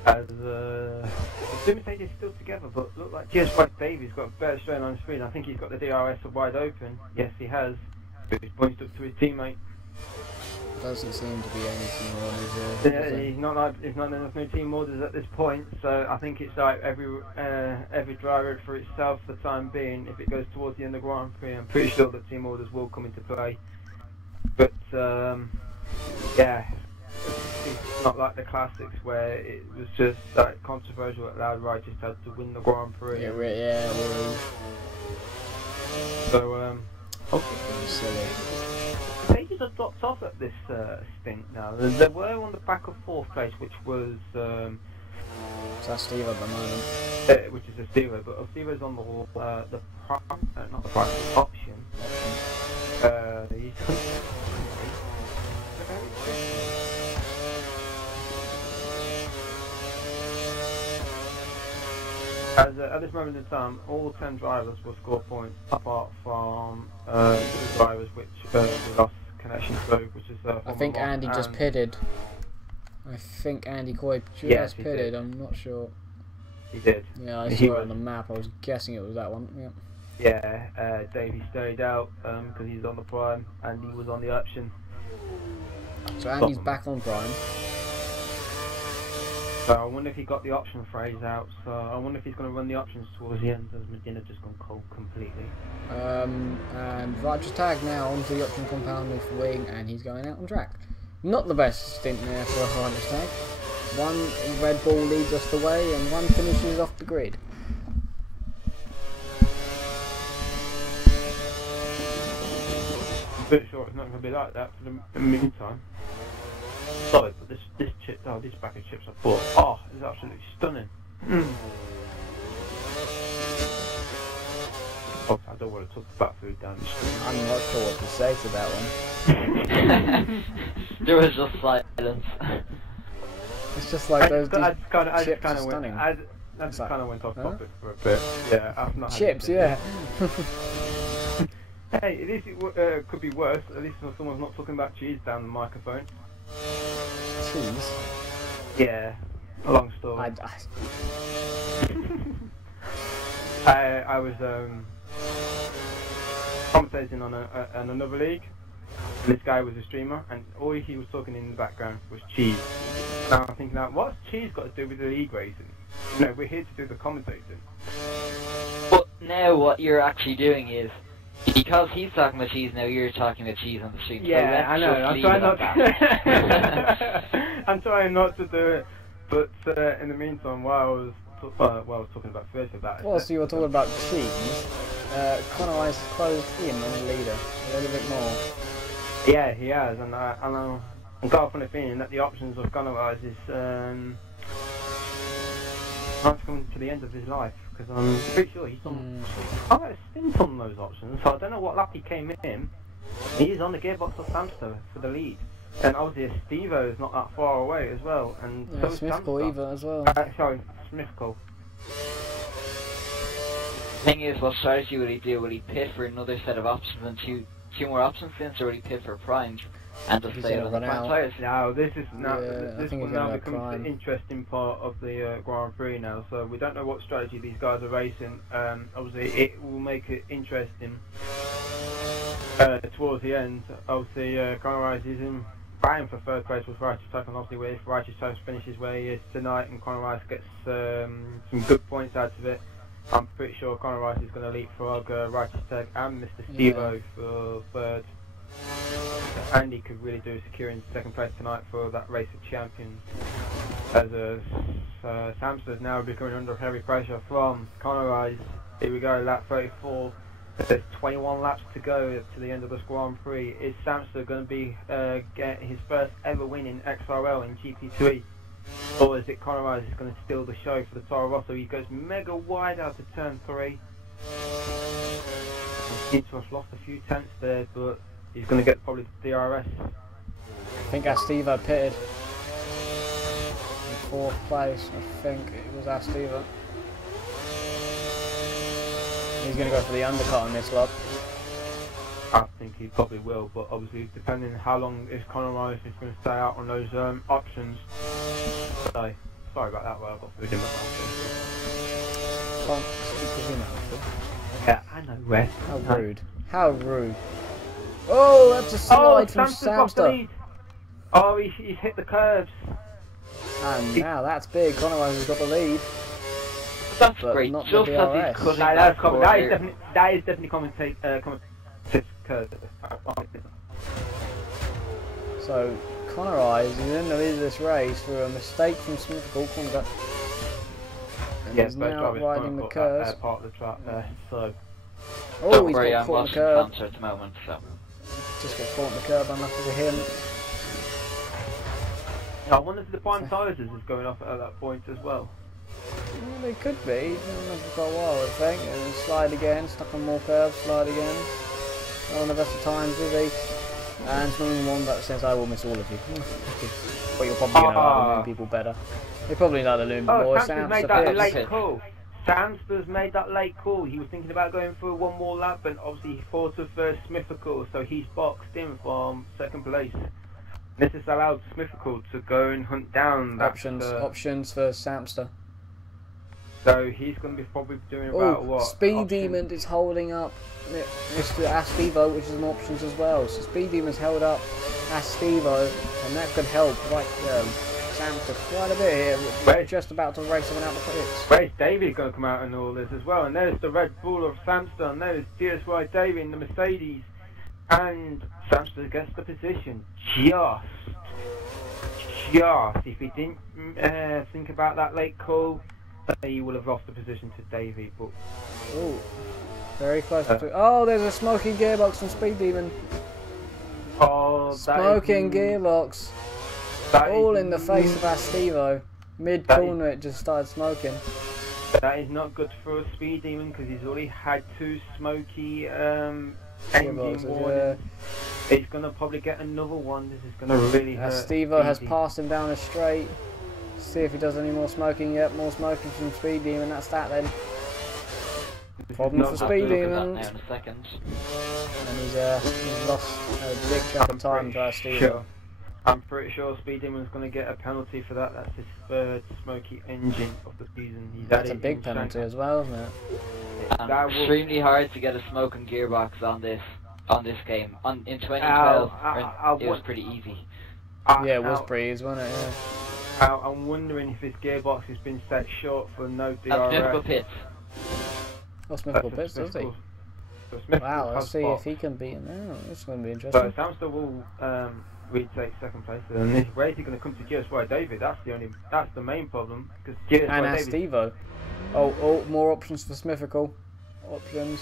As the Mercedes is still together, but look like GS5 Davies got a better straight line speed. I think he's got the DRS wide open. Yes, he has. But he's pointed up to his teammate. Doesn't seem to be any team orders Yeah, there. Does it? he's not enough no team orders at this point, so I think it's like every driver for itself for the time being. If it goes towards the end of Grand Prix, I'm pretty sure that team orders will come into play. But yeah, it's not like the classics where it was just like controversial that Loud Right just had to win the Grand Prix. Yeah, it was. So Pretty silly. pages have dropped off at this stint now. They were on the back of 4th place, which was So that's Steve at the moment. which is a zero, but a zero is on the prime, not the prime, the option. At this moment in time, all 10 drivers will score points, apart from the drivers which we lost connection to, which is I think Andy just pitted. I think Andy Coy just Yes, he pitted, did. I'm not sure. He did. Yeah, I He saw it was- on the map, I was guessing it was that one. Yeah. Yeah, Davey stayed out because he's on the prime and he was on the option. So Andy's back on Prime. So I wonder if he got the option phrase out. So I wonder if he's going to run the options towards the end. Has Medina just gone cold completely? And Righteous Tag now onto the option compound with wing, and he's going out on track. Not the best stint there for Righteous Tag. One Red Bull leads us the way, and one finishes off the grid. I'm pretty sure it's not going to be like that for the meantime. Sorry, but this chip, this bag of chips I bought, is absolutely stunning. Oh, I don't want to talk about food down the street. I'm not sure what to say to that one. There was just silence. It's just like those I just kind chips are of stunning. I just like- kind of went off huh? topic for a bit. Yeah, I've not had Chips, anything. yeah. Hey, at least it could be worse. At least someone's not talking about cheese down the microphone. Cheese. Yeah, a long story. I was commentating on another league, and this guy was a streamer, and all he was talking in the background was cheese. Now I'm thinking, what's cheese got to do with the league racing? You know, we're here to do the commentating. But now what you're actually doing is, because he's talking about cheese, now you're talking about cheese on the street. Yeah, I know. I'm trying not to. I'm trying not to do it, but in the meantime, while I was talking about food for that. Well, so you were talking about cheese. Conor Rice closed in on the leader a little bit more. Yeah, he has, and I'm got a funny feeling that the options of Conor Rice is coming to the end of his life, because I'm pretty sure he's on quite a stint on those options. So I don't know what lap he came in. He's on the gearbox of Samster for the lead, and obviously Stevo is not that far away as well. And Yeah, so is Smithcall Samster. either as well. Sorry, Smithcall. Thing is, what strategy will he do? Will he pit for another set of options and two more options since, or will he pit for primes and just He's stay gonna on the run prime out. tires? Now this is now Yeah, I this think will he's now gonna become prime. the interesting part of the Grand Prix now. So we don't know what strategy these guys are racing. Obviously, it will make it interesting towards the end. Obviously, Conor Rice is in vying for 3rd place with Righteous Tag, and obviously, if Righteous Tag finishes where he is tonight, and Conor Rice gets some good points out of it, I'm pretty sure Conor Rice is going to leapfrog Righteous Tag and Mr. Stevo for 3rd. Andy could really do securing 2nd place tonight for that race of champions, as Samster's now becoming under heavy pressure from Conor Rice. Here we go, lap 34. There's 21 laps to go to the end of this Grand Prix. Is Samster going to be get his first ever win in XRL in GP3? Or is it Conor Rice is going to steal the show for the Toro Rosso? He goes mega wide out of turn 3. He seems to have lost a few tenths there, but he's going to get probably the DRS. I think Astivo pitted in 4th place. I think it was Astivo. He's going to go for the undercut on this lot. I think he probably will, but obviously depending how long is Conor Rice is going to stay out on those options. So, sorry about that, well, I've got food in my mouth. Can't speak with him after. Yeah, I know where. How rude. How rude. Oh, that's a slide from Samster's got the Samster. lead. Oh, he's hit the curves. And now that's big. Conway has got the lead. That's But great. not the Just as DRS. he's cutting That that is corner. definitely commentator's curve. So Connor Eyes is in the lead of this race for a mistake from Smith corner back. And Yeah, he's both now drivers riding the caught curves. that part of the track there. So Oh, Don't he's worry, got I'm caught on the watching curb. Samster at the moment, so. Just got caught on the curb, unlucky for him. I wonder if the prime sizes is going off at that point as well. Well, they could be. They've got a while, I think. And slide again, stuck on more curbs, slide again. Not on the best of times, is he? And something one that says, I will miss all of you. But you're probably going to like the Loom people better. They probably like the Loom Oh, boys. Samster's made that late call. Samster's made that late call. He was thinking about going for one more lap, but obviously he thought of Smithical, so he's boxed in from second place. This has allowed Smithical to go and hunt down that, options for Samster. So he's going to be probably doing about what? Speed options? Demon is holding up Mr. Astevo, which is an options as well. So Speed Demon's held up Astevo, and that could help Samster quite a bit here. We're just about to race someone out the pits. Where's David going to come out in all this as well? And there's the Red Bull of Samster, and there's GSY David in the Mercedes. And Samster gets the position. Just. If he didn't think about that late call, he would have lost the position to Davey. But oh, very close to. Oh, there's a smoking gearbox from Speed Demon. oh, Smoking gearbox. All in the face of Astevo. Mid corner, it just started smoking. That is not good for a Speed Demon because he's already had 2 smoky engine warnings. Yeah. He's going to probably get another one. This is going to really hurt. Astevo has passed him down a straight. See if he does any more smoking. Yep, more smoking from Speed Demon. That's that then. Problem for Speed Demon. Now in a second. And he's lost a big chunk of time for Astevo. Sure. I'm pretty sure Speed Demon's going to get a penalty for that. That's his 3rd smoky engine of the season. That's a big penalty as well, isn't it? And extremely hard to get a smoking gearbox on this game. In 2012, it was pretty easy. Yeah, it was pretty easy, wasn't it? Yeah. I'm wondering if his gearbox has been set short for no DRS. That's Smithable Pits. Oh, Smithable Pits, does he? Wow, let's see if he can beat him now. This is going to be interesting. So Samster will retake second place, and where is he going to come to GSY David? That's the main problem. Because and Astevo. Oh, more options for Smithical. Options.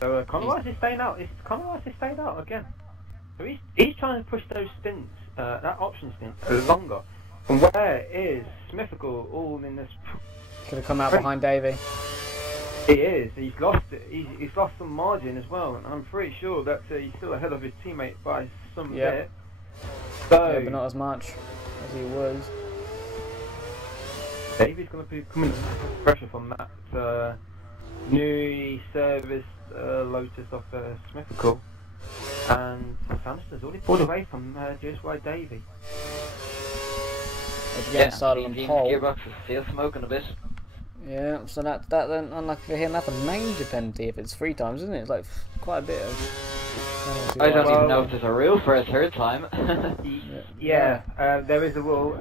So Conway is staying out. Conway is staying out again. So he's trying to push those stints, that option stint, longer. And where is Smithical all in this? Could have come out behind Davey. He is. He's lost it. He's lost some margin as well, and I'm pretty sure that he's still ahead of his teammate by some bit. So, yeah, but not as much as he was. Davey's going to be coming under pressure from that newly serviced Lotus of Smithical, and Samster's already pulled away from GSY Davey. Again, started on pole. Gearbox is still smoking a bit. Yeah, so that then, unlucky for him, that's a major penalty if it's 3 times, isn't it? It's like quite a bit of. I don't even know if there's a rule for a 3rd time. Yeah, there is a rule.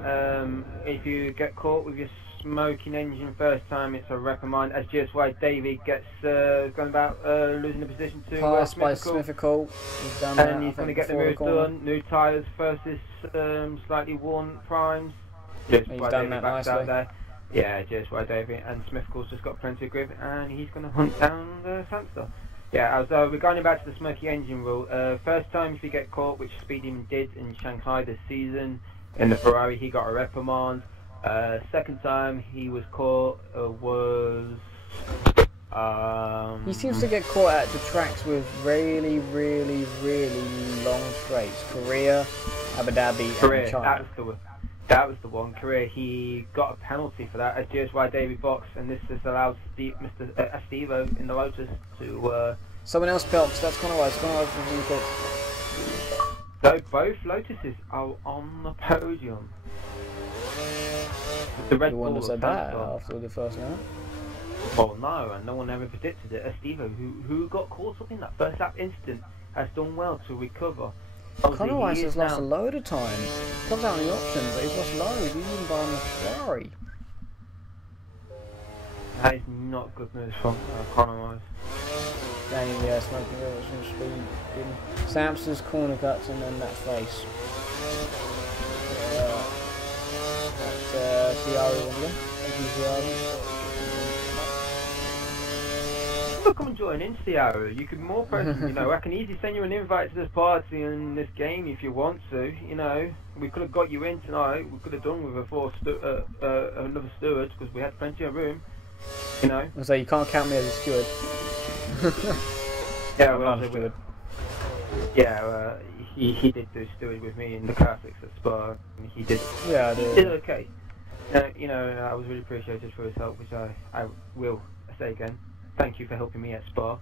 If you get caught with your smoking engine first time, it's a reprimand. As GSY Davey gets going about losing the position to passed by Smithical. He's done that, and he's going to get the move done. New tyres versus slightly worn primes. He's done that nicely. Out there. Yeah, GSY Davey, and Smithical's just got plenty of grip, and he's going to hunt down the Samster. Yeah, we're going back to the smoky engine rule. First time if you get caught, which Speed Demon did in Shanghai this season, in the Ferrari, he got a reprimand. Second time he was caught was... he seems to get caught at the tracks with really, really, really long straights. Korea, Abu Dhabi, and China. That was the one. Korea, he got a penalty for that at GSY Davey box, and this has allowed Mr. Astevo in the Lotus to... Someone else boxed, that's Conway. Conway from the pits. So both Lotuses are on the podium. The Red Bull said that after the first lap. Well, no, and no one ever predicted it. Astevo, who got caught up in that first lap incident, has done well to recover. Conor Rice he has is lost a now. load of time. Comes out on the option, but he's lost loads. He's even buying a Ferrari. That is not good news from Conor Rice. Dang, yeah, smoking over some speed. Samson's corner cuts and then that face. That's Ciara Wimbledon. Thank you, Ciara. Come and join in, Ciara. You could be more present. You know, I can easily send you an invite to this party and this game if you want to. You know, we could have got you in tonight. We could have done with another steward because we had plenty of room. You know. So you can't count me as a steward. Yeah, I'm well, not a steward. Yeah, he did do steward with me in the classics at Spa. And he did. Yeah, I He do. did okay. You know, I was really appreciated for his help, which I will say again. Thank you for helping me at Spa.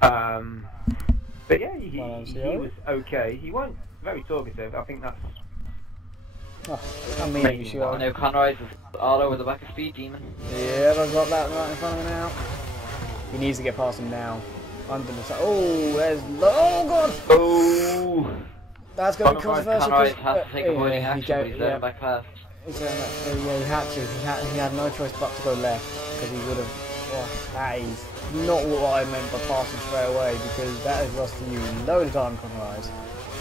But yeah, he was okay. He wasn't very talkative. I think that's. Oh, I mean, you sure. I know Conor Rice is all over the back of Speed Demon. Yeah, I've got that right in front of him now. He needs to get past him now. Under the oh, there's oh god. Oh, that's going to be controversial. Conor Rice has to take avoiding yeah, action, but he's there back fast. Yeah, he had to. He had no choice but to go left because he would have. Oh, that is not what I meant by passing straight away because that has lost you a load of time, Conor Rice.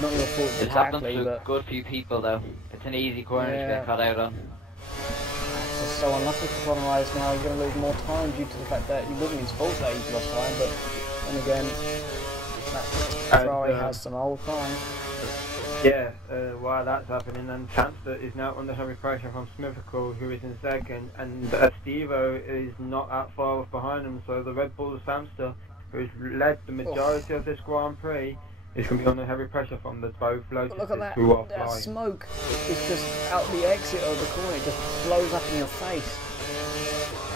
Not your fault It's happened exactly, to a but good few people though. It's an easy corner to get caught out on. it's just so unlucky for Conor Rice now. He's going to lose more time due to the fact that it wasn't his fault that he's lost time, but then again, that Ferrari has some old time. yeah. While that's happening, and Samster is now under heavy pressure from Smithical, who is in second, and Stevo is not that far off behind him. So the Red Bull Samster, who's led the majority of this Grand Prix, is going to be under heavy pressure from the both Lotuses Look at that, who are that flying. smoke is just out the exit of the corner, it just blows up in your face.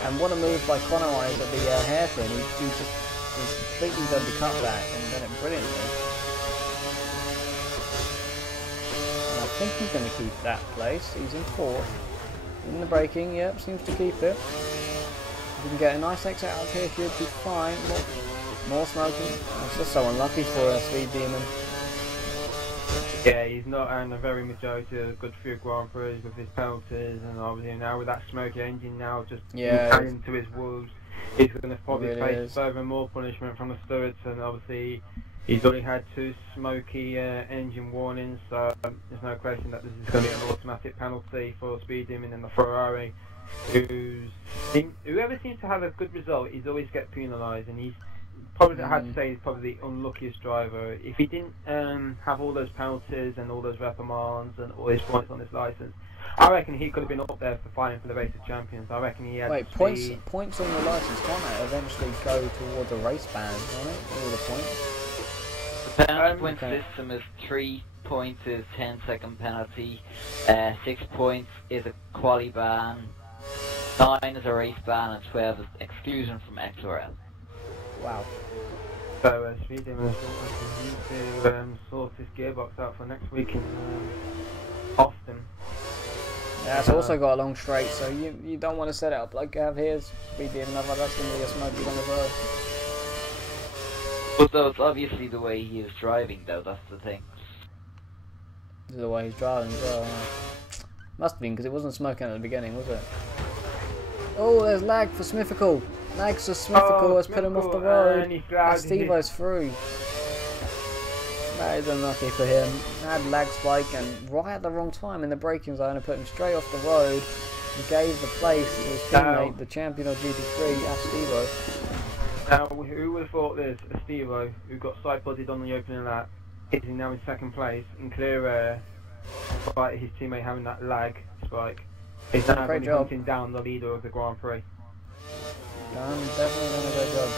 And what a move by Conor Rice at the hairpin, he just completely done the cutback and done it brilliantly. And I think he's going to keep that place, he's in fourth. In the braking, yep, seems to keep it. If we can get a nice exit out of here, should be fine. More smoking. It's just so unlucky for a Speed Demon. Yeah, he's not earned a very majority of a good few Grand Prix with his penalties, and obviously now with that smoky engine now just adding to his wolves, he's going to probably face further more punishment from the stewards, and obviously he's already had 2 smoky engine warnings, so there's no question that this is going to be an automatic penalty for Speed Demon and the Ferrari, whoever seems to have a good result, he's always get penalised, and he's probably, I had to say, he's probably the unluckiest driver. If he didn't have all those penalties and all those reprimands and all his points on his licence, I reckon he could have been up there for fighting for the race of champions. I reckon he had points on your licence can't they eventually go towards a race ban, can't it? All the points. The penalty point system is 3 points is 10-second penalty, 6 points is a quali ban, 9 is a race ban, and 12 is exclusion from XRL. Wow. So Speed Demon is need to sort his gearbox out for next week in Austin. Yeah, it's also got a long straight, so you don't want to set it up like you have here. Speed Demon, otherwise that's going to be a smoky one as well. But though it's obviously the way he is driving though, that's the thing. This is the way he's driving as well. Must have been, because it wasn't smoking at the beginning, was it? Oh, there's lag for Smithical. Lag for Smithical has put him off the road. And Stevo's through. That is unlucky for him. Had lag spike and right at the wrong time in the braking zone and put him straight off the road and gave the place to his teammate, the champion of GP3, Stevo. Now, who would have thought this? Stevo, who got side-podded on the opening lap, is now in second place in clear air, despite his teammate having that lag spike. He's now going to be hunting down the leader of the Grand Prix. Definitely done a great job.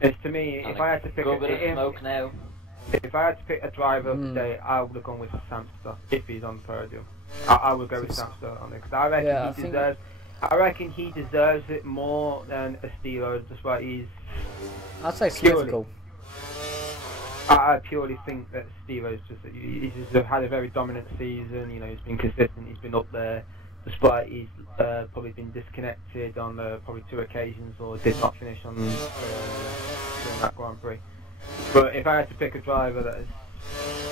It's to me, if I had to pick if I had to pick a driver today, I would have gone with Samster if he's on the podium. I would go with Samster on it because I reckon he deserves it more than Estevo, despite he's. I'd say Smithical. I purely think that Stevo's he's just had a very dominant season. You know, he's been consistent. He's been up there, despite he's probably been disconnected on probably 2 occasions or did not finish on during that Grand Prix. But if I had to pick a driver that is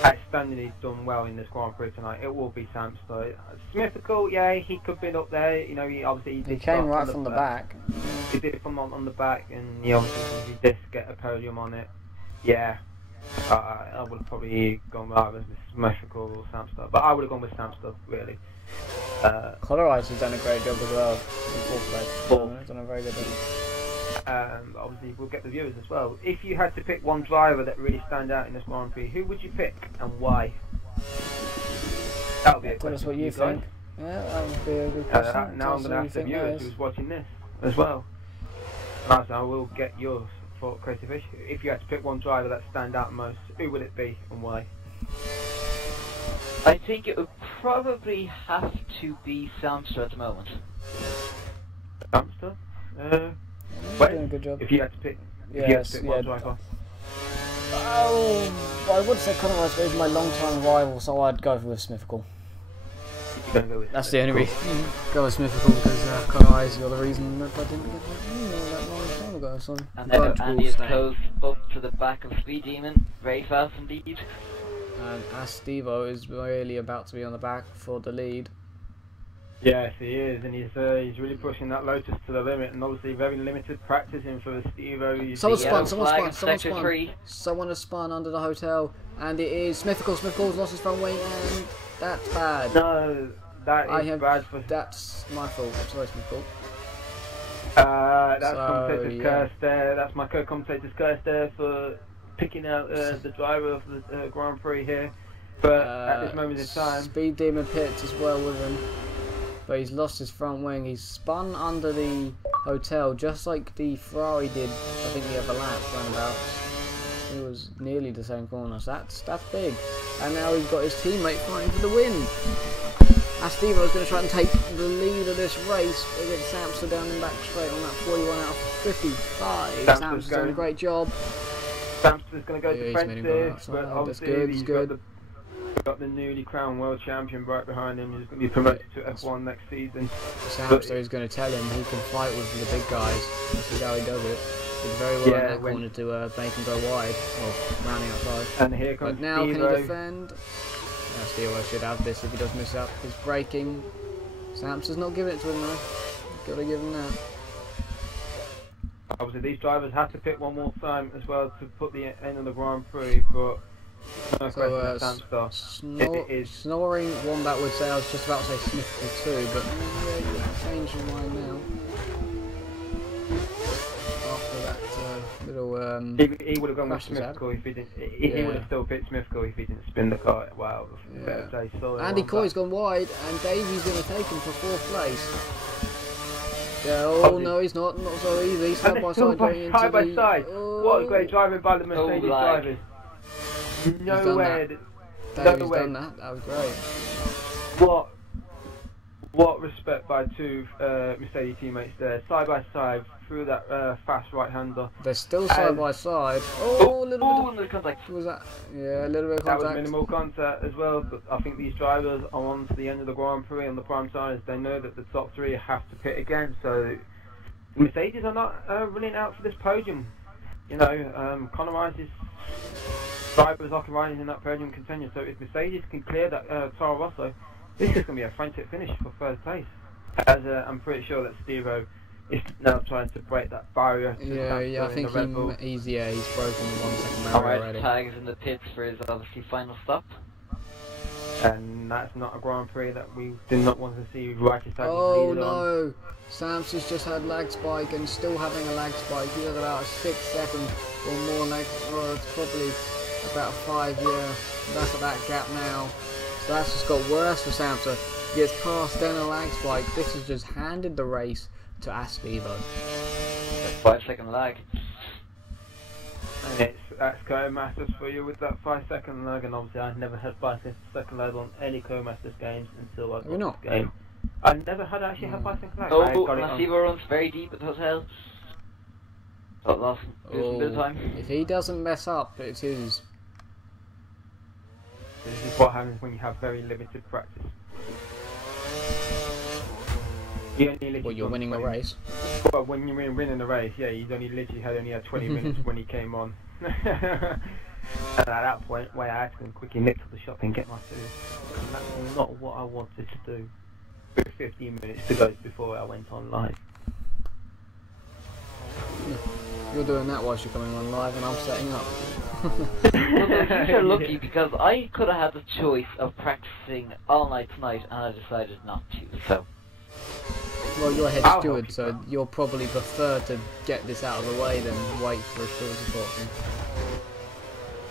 outstanding he's done well in this Grand Prix tonight, it will be Samster. Smithfield, yeah, he could be up there. You know, he came right from the back. He did it from on the back, and he obviously did get a podium on it. Yeah, I would have probably gone either with Smithfield or Samster, but I would have gone with Samster really. Colorize has done a great job as well. In fourth place. He's done a very good job. Obviously, we'll get the viewers as well. If you had to pick one driver that really stand out in this Grand Prix, who would you pick and why? That would be a question. Tell us what you guys. think. Yeah, that would be a good question. Now I'm going to ask the viewers who's watching this as well. And I will get yours for Creative Issue. If you had to pick one driver that stand out most, who would it be and why? I think it would probably have to be Samster at the moment. Samster? Doing a good job. If you had to pick, one driver. Oh, I would say Conor Rice is my long-time rival, so I'd go with Smithfield. You're going to go with That's the only reason. Go with Smithfield because Conor Rice, you're the reason that I didn't get that long time ago. So and then Andy is close up to the back of Speed Demon, very fast indeed. And Astivo is really about to be on the back for the lead. Yes, he is, and he's really pushing that Lotus to the limit, and obviously very limited practicing for the Stevo. Someone has spun under the hotel, and it is Smithfield. Smithfield's lost his front wing, and that's bad. No, that is bad for... That's my fault. I'm sorry, Smithfield. That's commentator's curse there. That's my co-commentator's curse there for picking out the driver of the Grand Prix here. But at this moment in time... Speed Demon pits as well with him. But he's lost his front wing. He's spun under the hotel just like the Ferrari did, I think the other lap roundabouts. It was nearly the same corner, so that's big. And now he's got his teammate fighting for the win. Astivo is going to try and take the lead of this race against Samster down and back straight on that 41 out of 55. Samster's doing a great job. Samster's going to go defensive, but obviously he's good. Got the newly crowned world champion right behind him. He's going to be promoted to F1 next season. Samster is going to tell him he can fight with the big guys. This is how he does it. Did very well in that corner to make him go wide, or rounding outside. And here comes but now Stevo. Can he defend? Now Stevo should have this if he does miss up. He's braking. Samster's not giving it to him though. Got to give him that. Obviously these drivers have to pick one more time as well to put the end of the Grand Prix, but no Snoring Wombat would say I was just about to say Smithfield too, but yeah, you can change your mind now. After that little he would have gone with Smithfield if he didn't. He would have still picked Smithfield if he didn't spin the car. Wow, better say so. Andy Coy's gone wide, and Davy's going to take him for fourth place. Yeah, oh no, he's not so easy. Side by side, side by side. What a great driving by the Mercedes drivers. Nowhere. Davy's done that. That was great. What respect by two Mercedes teammates there, side by side through that fast right-hander. They're still side by side. Oh, a little bit of contact. Was that? Yeah, a little bit of contact. That was minimal contact as well. But I think these drivers are on to the end of the Grand Prix on the prime side. They know that the top three have to pit again. So Mercedes are not running out for this podium. You know, Conor Rice's drivers are riding in that podium contention. So if Mercedes can clear that Toro Rosso, this is going to be a frantic finish for first place. As I'm pretty sure that Stevo is now trying to break that barrier. Yeah, I think he's broken the 1 second barrier Alright, already. Tag's in the pits for his obviously final stop. And that's not a Grand Prix that we do not want to see Righteous Tag Oh leaded on. no! Samster's just had lag spike and still having a lag spike. He has about a 6 second or more lag. Well, it's probably about 5 year. That's at that gap now. So that's just got worse for Samster. He gets past then a lag spike. This has just handed the race to Astivo. 5 second lag. And that's Co-Masters for you with that 5 second lag, and obviously I've never had 5 second lag on any Co-Masters games until I got this game. I never had actually had 5 second lag. Oh, Astivo runs very deep at the hotel. Got lost. Losing a bit of time. If he doesn't mess up, it's his. This is what happens when you have very limited practice. Well, you're winning the race. Well, when you're winning the race, yeah, he's only literally had 20 minutes when he came on. And at that point, where I had to quickly nip to the shop and get my food. And that's not what I wanted to do. With 15 minutes to go before I went on live. You're doing that whilst you're coming on live and I'm setting up. Well, you're lucky because I could have had the choice of practicing all night tonight and I decided not to, so. Well, you're head I'll steward, help you so out. you'll probably prefer to get this out of the way than wait for a steward support.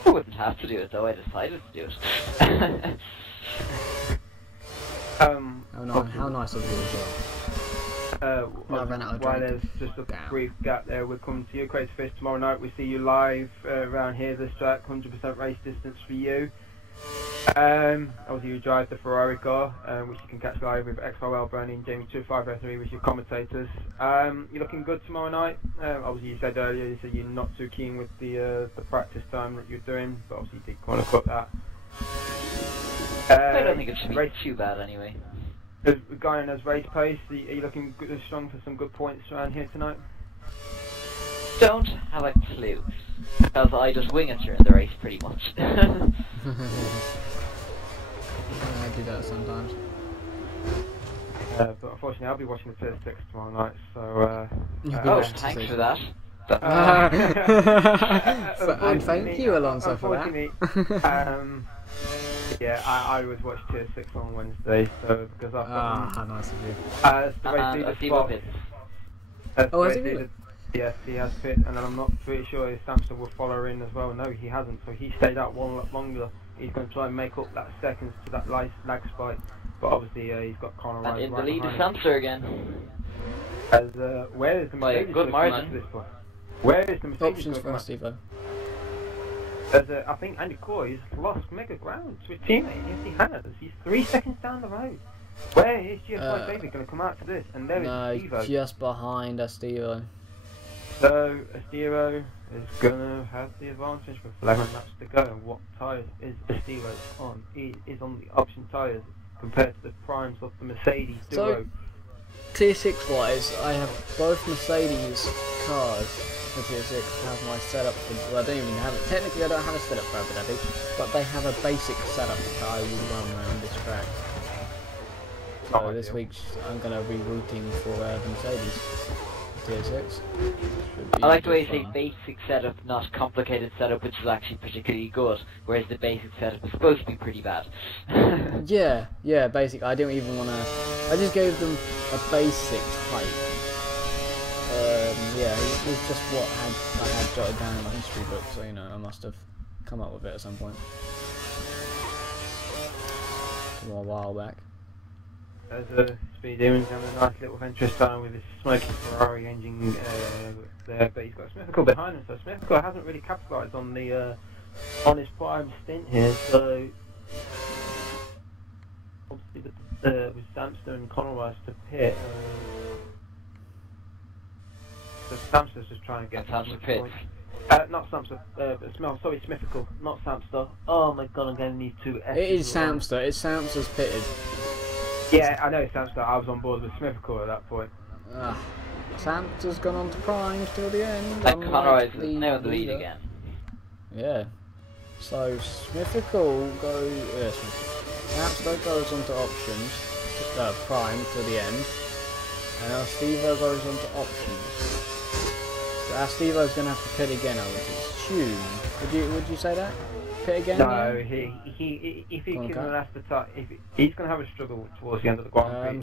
I wouldn't have to do it though, I decided to do it. How nice of you as well. I ran out of while drink. there's just a Damn. brief gap there, we're coming to you. Crazy Fish tomorrow night. We see you live around here. This track, 100% race distance for you. Obviously, you drive the Ferrari car, which you can catch live with XRL Branding, Jamie 2503, with your commentators. You're looking good tomorrow night. Obviously, you said earlier you said you're not too keen with the practice time that you're doing, but obviously you did kind of cut that. I don't think it should be too bad anyway. Regarding as race pace, are you looking good, strong for some good points around here tonight? Don't have a clue. Because I just wing it during the race pretty much. I do that sometimes. But unfortunately, I'll be watching the Tier 6 tomorrow night, so... Oh, thanks for that. And thank you, Alonso, for that. Unfortunately, yeah, I would watch Tier 6 on Wednesday, so because I've got how nice of you. the race And leader I see spot. what it Oh, has he race really? leader- Yes, he has pit, and I'm not pretty sure if Samson will follow in as well. No, he hasn't, so he stayed out one lot longer. He's going to try and make up that seconds to that lag spike, but obviously he's got Conor And right in the lead is behind him. Samster again. As, where is the By a Mercedes good gonna come out margin. to this point? Where is the Mercedes Options gonna for come us, out? Stevo. I think Andy Coy's lost mega ground to his teammate. Yes, he has. He's 3 seconds down the road. Where is GS5 David going to come out to this? And there is No, Stevo. just behind Estevo. So, Estevo is going to have the advantage with 11 laps to go. And what tyres is Estevo on? He is on the option tyres compared to the primes of the Mercedes So, Duo. Tier 6 wise, I have both Mercedes cars for Tier 6 have my setup for, well, I don't even have it, technically I don't have a setup for Abu Dhabi, but they have a basic setup that I will run around this track. So Not this ideal. week I'm going to be routing for the Mercedes Tier 6. I like the way you say basic setup, not complicated setup, which is actually particularly good, whereas the basic setup is supposed to be pretty bad. Yeah, basic. I didn't even want to, I just gave them a basic type. Yeah, it was just what I had jotted down in my history book, so you know, I must have come up with it at some point. A while back. As Speed Demons having a nice little venture style with his smoky Ferrari engine there, but he's got Smithical behind him, so Smithical hasn't really capitalised on the on his prime stint here, so obviously with Samster and Conroy to pit, so Samster's just trying to get Samster pit. not Samster, sorry, Smithical, not Samster. Oh my god, I'm going to need two S's. It is Samster. It's Samster's pitted. Yeah, I know it's Samster. I was on board with Smithical at that point. Samster's gone on to prime till the end. And Conroy is unlike now in the lead leader. again. Yeah. So Smithical goes. Samster goes onto options, prime till the end, and Estevo goes onto options. So Estevo's going to have to pit again, I would assume. Would you say that? Pit again? No, yeah? if he Go on, can Kat. last the time, he's going to have a struggle towards the end of the Grand Prix.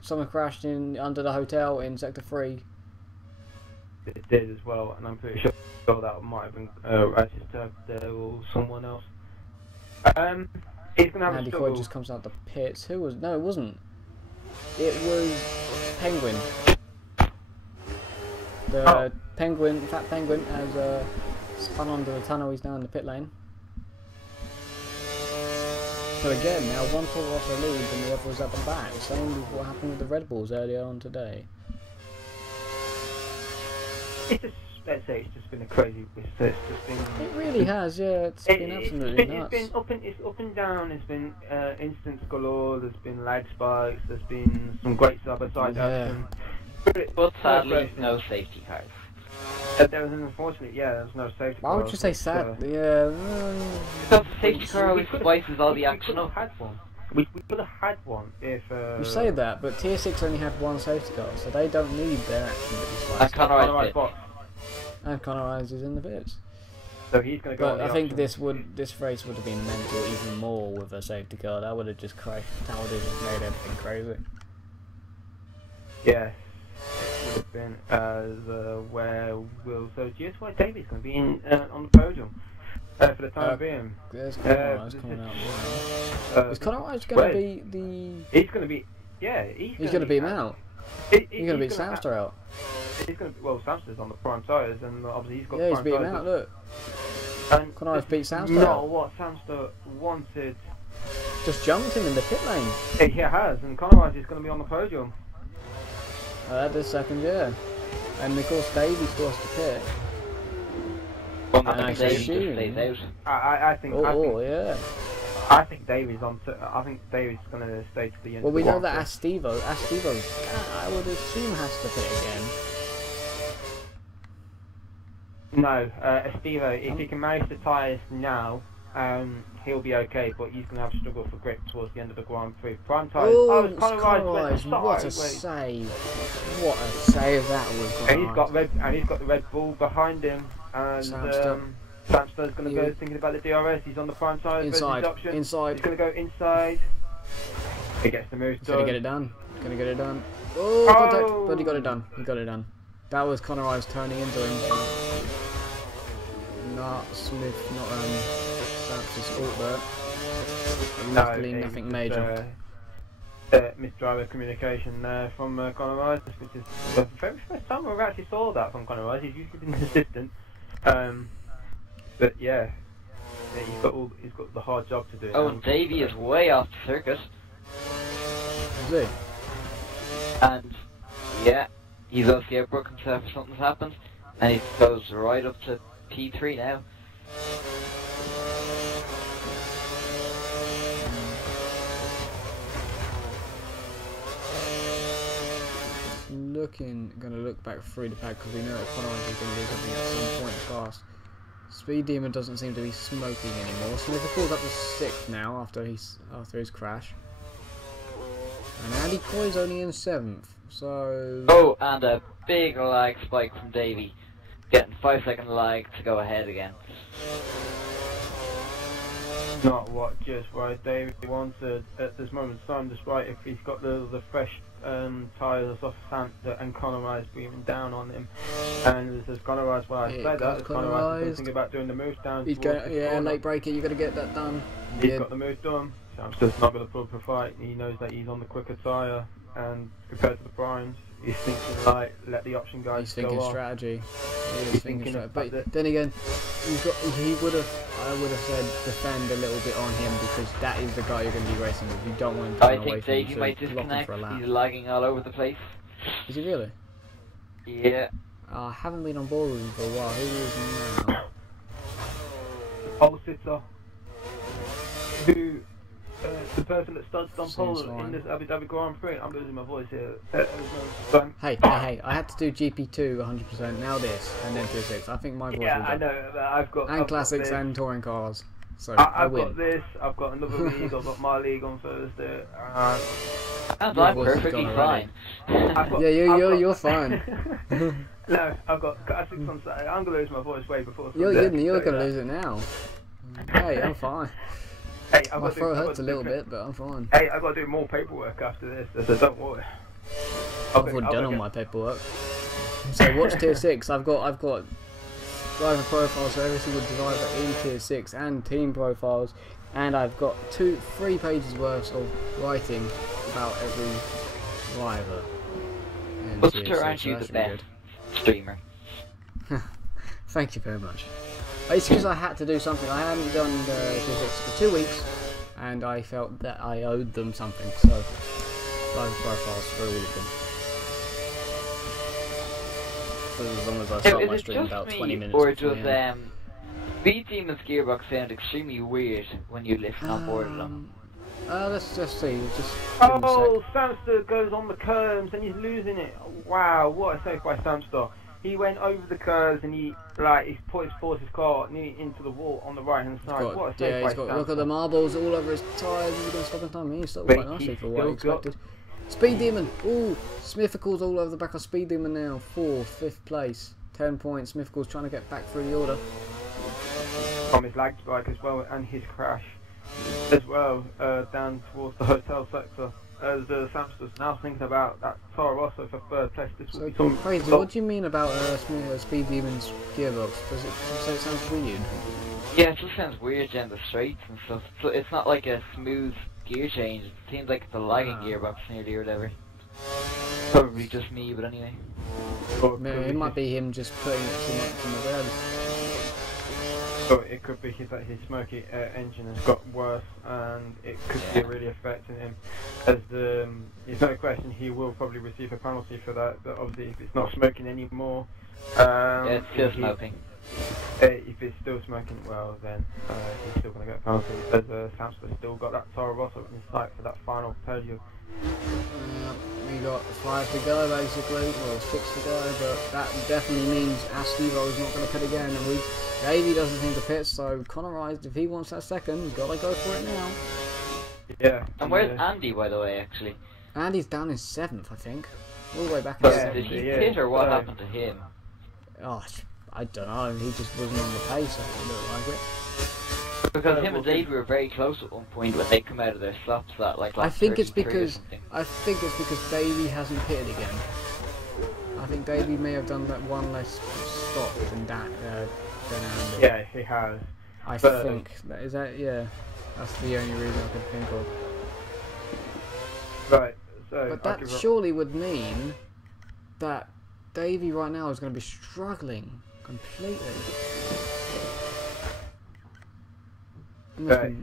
Someone crashed in under the hotel in Sector 3. It did as well, and I'm pretty sure that might have been registered there or someone else. He's going to have Andy a Coy struggle. just comes out the pits. Who was? No, it wasn't. It was Penguin. The Penguin, Fat Penguin, has spun under the tunnel. He's now in the pit lane. So again, now one Toro Rosso leads and the other was at the back. Same with what happened with the Red Bulls earlier on today. It's just, let's say, it's just been a crazy. It's just been. It really has, yeah. It's been absolutely nuts. It's up and down. It's been instance galore. There's been lag spikes. There's been some great side-by-side action. But sadly, no safety cars. There was unfortunately, there was no safety car. Why would you say sad? Yeah. Because the safety car always spices all the action We up. could have had one. We could have had one if. You say that, but Tier 6 only had one safety car, so they don't need their action to be And spiced. Conrad box. And Conor Ryan's is in the bits. So he's going to go. But on the I think option. this race would have been mental even more with a safety car. That would have just that would have just made everything crazy. Yes, it would have been as where will so GSY Davies going to be in on the podium for the time being. There's Conor Ryan's coming out now. Is Conor Ryan's going to be the? He's going to be. Yeah, He's going to beat him out. He's going to beat Samster out. He's going to. Well, Samster's on the prime tyres, and obviously he's got. Yeah, he's prime beat him tyres. out. Look, And Conor Ryan's beat Samster not out. what Samster wanted. Just jumped him in the pit lane. He has, and Conor Ryan's is going to be on the podium. That is second, yeah. And of course, Davies forced to pit. One And that I Davies just assume- stays out. I think. Yeah. I think Davies on. I think Davies is going to stay to the end. Well, of we the know Grand that Prix. Estevo, I would assume has to pit again. No, Estevo, if he can manage the tyres now, he'll be okay, but he's going to have to struggle for grip towards the end of the Grand Prix. Prime tyres. Oh, it's Conor Ryan's what a save! What a save that was. And he's got the Red Bull behind him, and Samster's going to go thinking about the DRS. He's on the prime tyres. Inside. He's going to go inside. He gets the move He's done. gonna get it done. Gonna get it done. Oh, contact! But he got it done. He got it done. That was Conor Ryan's turning into him. Not Smith, not Samster's fault there. Luckily, nothing major. Misdriver communication there from Conor Rice, which is the very first time we've actually saw that from Conor Rice. He's usually been consistent, but yeah, he's got the hard job to do. Oh, and Davey is way off the circuit. Is he? And yeah, he's obviously outbroke himself if something's happened, and he goes right up to P3 now. Gonna look back through the pack because we know that Conor Ryan's going to do something at some point fast. Speed Demon doesn't seem to be smoking anymore. Smith falls up to 6th now after his crash. And Andy Coy's only in 7th, so... Oh, and a big lag spike from Davey. Getting 5-second lag to go ahead again. Not what just right David wanted at this moment in time, despite if he's got the fresh tyres off Santa and Conor Rice breathing down on him. And this is Conor Rice, well, I said that, Conor Rice is thinking about doing the move down. He's going, late breaker, you got to get that done. He's got the move done. Samster's not going to put up a fight. He knows that he's on the quicker tyre, and compared to the primes, he's thinking like, let the option guys he's thinking go strategy. He's thinking strategy. But then again, I would have said defend a little bit on him because that is the guy you're going to be racing with. You don't want him to I run away think from you, Davey so might lock him disconnect. for a lap. He's lagging all over the place. Is he really? Yeah. I haven't been on board with him for a while. Who is he now? Pole sitter, who the person that started on pole in this Abu Dhabi Grand Prix. I'm losing my voice here. Hey, I had to do GP2 100%, now this, and then Tier 6. I think my voice will I know. I've got... And I've classics got and touring cars. So I've win. got this, I've got another league, I've got my league on Thursday. And Your I'm voice is perfectly gone fine. You're fine. No, I've got classics on Saturday. I'm going to lose my voice way before Sunday. You're going to lose it now. Hey, I'm fine. Hey, my throat hurts a little bit, but I'm fine. Hey, I've got to do more paperwork after this, so don't worry. I've already done all my paperwork. So watch Tier 6. I've got driver profiles for every single driver in Tier 6 and team profiles, and I've got 3 pages worth of writing about every driver. But still, aren't you the best streamer? Thank you very much. It's because I had to do something. I hadn't done Tier 6 for 2 weeks, and I felt that I owed them something, so driver profiles for all of them. As long as I start my stream about 20 minutes or before does the end. Speed Demon's gearbox sound extremely weird when you listen on board of them? Let's just see. Oh, Samster goes on the curbs and he's losing it. Wow, what a save by Samster. he went over the curves and he forced his car nearly into the wall on the right hand side. What a save by look at the marbles all over his tyres. He's going to stop in time. He stopped But quite nicely he's for what he still got- expected. Speed Demon. Ooh, Smithical's all over the back of Speed Demon now. 4th, 5th place. 10 points. Smithical's trying to get back through the order. From his lag spike as well and his crash as well down towards the hotel sector. As Samster's now thinking about that Toro Rosso for 3rd place. This will So be some crazy. What do you mean about Speed Demon's gearbox? Does it say it sounds weird? Yeah, it just sounds weird down the straights and stuff. So it's not like a smooth gear change. It seems like it's a lagging gearbox nearly or whatever. Probably just me, but anyway. Maybe it might be him just putting it too much in the red. So it could be that his smoky engine has got worse and it could be really affecting him. As there's no question he will probably receive a penalty for that, but obviously if it's not smoking anymore, Yeah, it's still smoking. If it's still smoking, well then he's still going to get a penalty. As Samster's still got that Toro Rosso in sight for that final podium. We got 5 to go basically, well 6 to go, but that definitely means Astivo is not going to pit again, and Davey doesn't seem to pit, so Connor Rice, if he wants that second, he's got to go for it now. Yeah. And where's Andy, by the way, actually? Andy's down in 7th, I think. All the way back in But 7th. did he yeah. pit or what happened to him? Oh, I don't know, he just wasn't on the pace, I think it looked like it. Because him and Davey were very close at one point when they come out of their stops at like I think it's 33 or because something. Davey hasn't pitted again. I think Davey may have done that one less stop than Andy. Yeah, he has. I But, think is that yeah. That's the only reason I can think of. Right. So. But that surely would mean that Davey right now is going to be struggling completely. Right.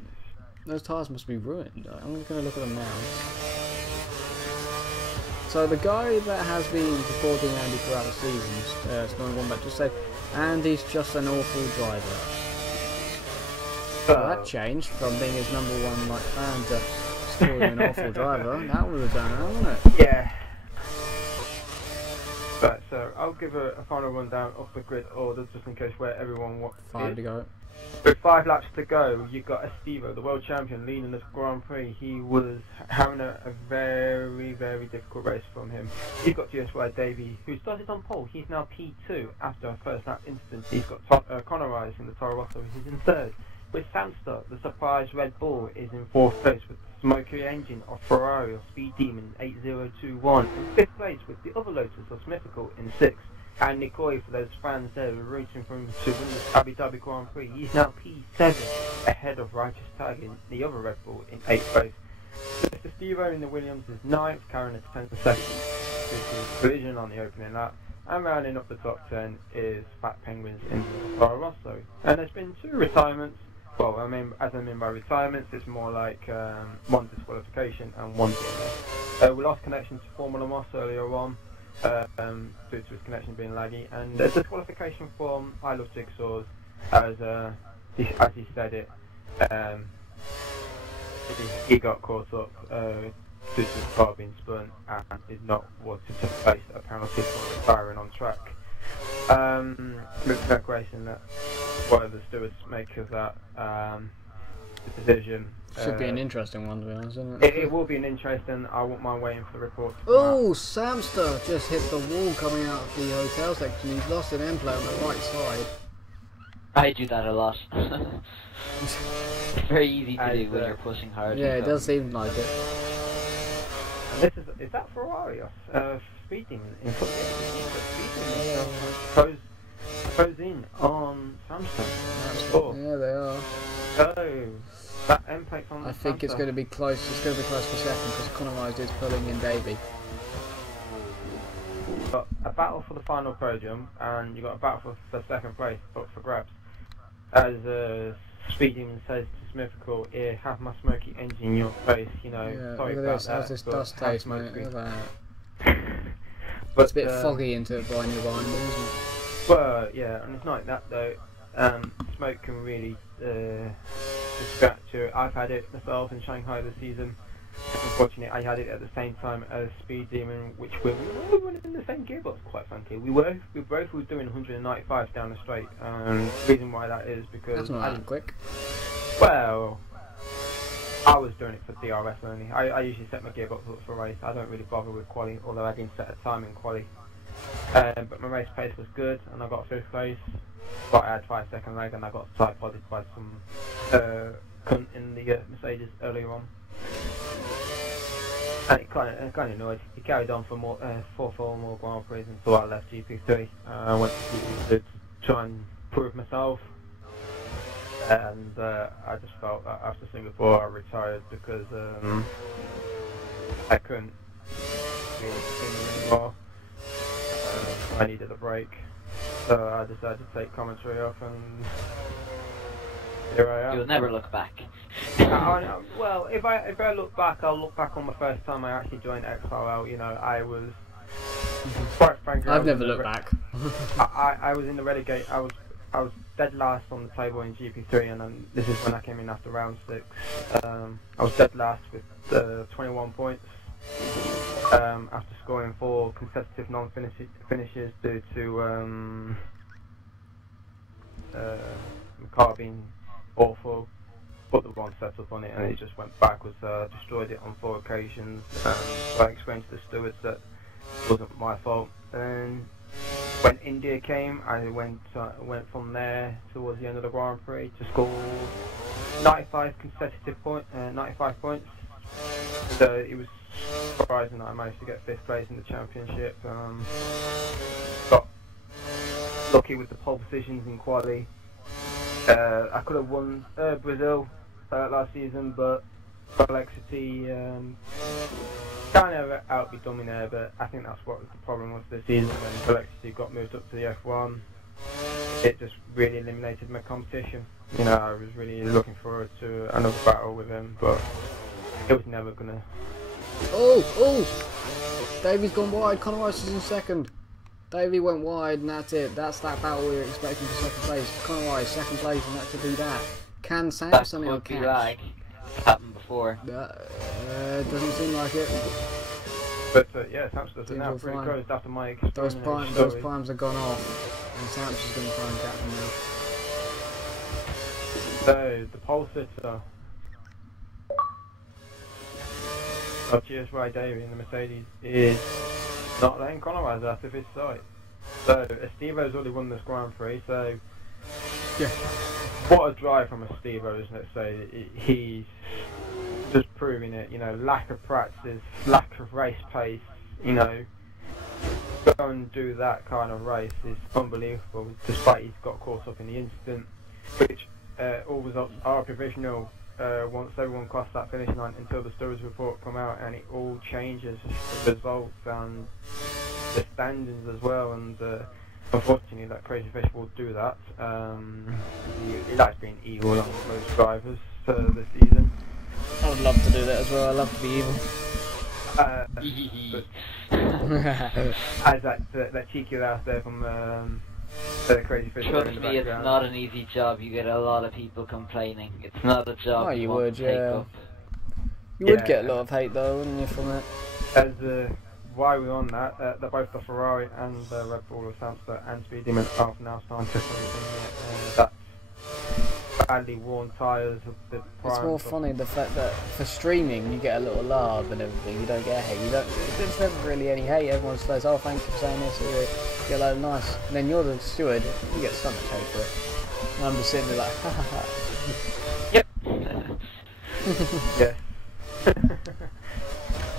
Those tyres must be ruined. I'm going to look at them now. So the guy that has been supporting Andy throughout the seasons, Snowy Wombat, just said Andy's just an awful driver. Well, that changed from being his #1 fan to calling him an awful driver. That would have done it, wouldn't it? Yeah. Right, so I'll give a final rundown of the grid order just in case where everyone wants 5 to go. With 5 laps to go, you've got Estevo, the world champion, leading this Grand Prix. He was having a very, very difficult race from him. You've got GSY Davey, who started on pole. He's now P2 after a first lap incident. He's got Connor Rice in the Toro Rosso, who's in 3rd. With Samster, the surprise Red Bull is in 4th place with the smoky engine of Ferrari or Speed Demon 8021. In 5th place with the other Lotus or Smithfical in 6th. And Nikoi, for those fans there who are rooting for him to win the Abu Dhabi Grand Prix, he's now P7 ahead of Righteous Tag in the other Red Bull in 8th place. Mr. Stevo in the Williams is 9th, carrying a 10th second due to collision on the opening lap. And rounding up the top 10 is Fat Penguins in the Toro Rosso. And there's been 2 retirements. Well, as I mean by retirements, it's more like 1 disqualification and 1 DNF. We lost connection to Formula Moss earlier on. Due to his connection being laggy, and a disqualification from I Love Jigsaws, as he said it, he got caught up due to his car being spun and did not want to face a penalty for retiring on track. Looks no question that whatever the stewards make of that decision. Should be an interesting one, to be honest, isn't it? It will be an interesting. I won't mind waiting for the report. Oh, Samster just hit the wall coming out of the hotel section. He's lost an end plate on the right side. I do that a lot. It's very easy to do when you're pushing hard. Yeah, it does seem like it. And is that Ferrari speeding in football? Close in on Samsung. Yeah, they are. So that end plate on. I think it's going to be close. It's going to be close for second because Connor Rice is pulling in Davey. You've got a battle for the final podium, and you've got a battle for second place up for grabs. As Speeding says to Smithfical, here, have my smoky engine in your face, you know, Yeah, sorry look at about this. that. How's this dust taste, mate? Look at that. But, It's a bit foggy into it behind you, isn't it? Well, yeah, and it's not like that though. Smoke can really distract you. I've had it myself in Shanghai this season. Unfortunately, I had it at the same time as Speed Demon, which we were running in the same gearbox, quite frankly. We both were doing 195 down the straight. The reason why that is because That's not I that didn't. quick. Well, I was doing it for DRS only. I usually set my gearbox up for race. I don't really bother with quali, although I didn't set a time in quali. But my race pace was good, and I got 5th place. But I had 5-second lag, and I got tripoded by some cunt in the Mercedes earlier on. And it kind of annoyed. He carried on for more, 4 more Grand Prix until I left GP3. I went to GP2 to try and prove myself. And I just felt that after Singapore I retired because I couldn't really continue anymore. I needed a break, so I decided to take commentary off, and here I am. You'll never look back. Well, if I look back, I'll look back on the first time I actually joined XRL. You know, I was quite frankly. I've never looked back. I was in the relegate. I was dead last on the table in GP3, and then this is when I came in after round 6. I was dead last with 21 points after scoring 4 consecutive non-finishes due to the car being awful. Put the wrong setup on it, and it just went backwards. Destroyed it on 4 occasions. So I explained to the stewards that it wasn't my fault. And when India came, I went from there towards the end of the Grand Prix to score 95 points. So it was surprising that I managed to get 5th place in the championship. Got lucky with the pole positions in quali. I could have won Brazil last season, but Complexity kind of outdone me there. But I think that's what the problem was this season when Complexity got moved up to the F1. It just really eliminated my competition. You know, I was really looking forward to another battle with him, but it was never gonna. Oh! Davey's gone wide. Conor Rice is in 2nd. Davey went wide, and that's it. That's that battle we were expecting for 2nd place. Conor Rice, 2nd place, and that could be that. Can Sam something on catch? Like it's happened before. Doesn't seem like it. But yeah, Samson's now pretty close after my Those primes have gone off, and Samson's going to try and catch them now. So the pole sitter of GSY Davey in the Mercedes is not letting Conor Rice out of his sight. So Estevo's already won this Grand Prix, so yeah. What a drive from Estevo, let's say. He's just proving it, you know, lack of practice, lack of race pace, you know. Go and do that kind of race is unbelievable, despite he's got caught up in the incident, which all results are provisional once everyone crossed that finish line until the stewards report come out, and it all changes the results and the standings as well. And unfortunately, that crazy fish will do that. He likes being evil on most drivers this season. I would love to do that as well. I love to be evil. As that cheeky laugh there from the crazy fish. Trust me, it's not an easy job. You get a lot of people complaining. It's not a job. Oh, you would, to take up. You would get a lot of hate though, wouldn't you, from it? As while we're on that, both the Ferrari and the Red Bull of Samsung and Speed Demon are now starting to that badly worn tyres of the prime. It's more funny the fact that for streaming you get a little love and everything, you don't get hate. There's never really any hate. Everyone says, oh, thank you for saying this, or you get a load nice. And then you're the steward, you get so much hate for it. And I'm just sitting there like, ha ha ha. Yep. Yes.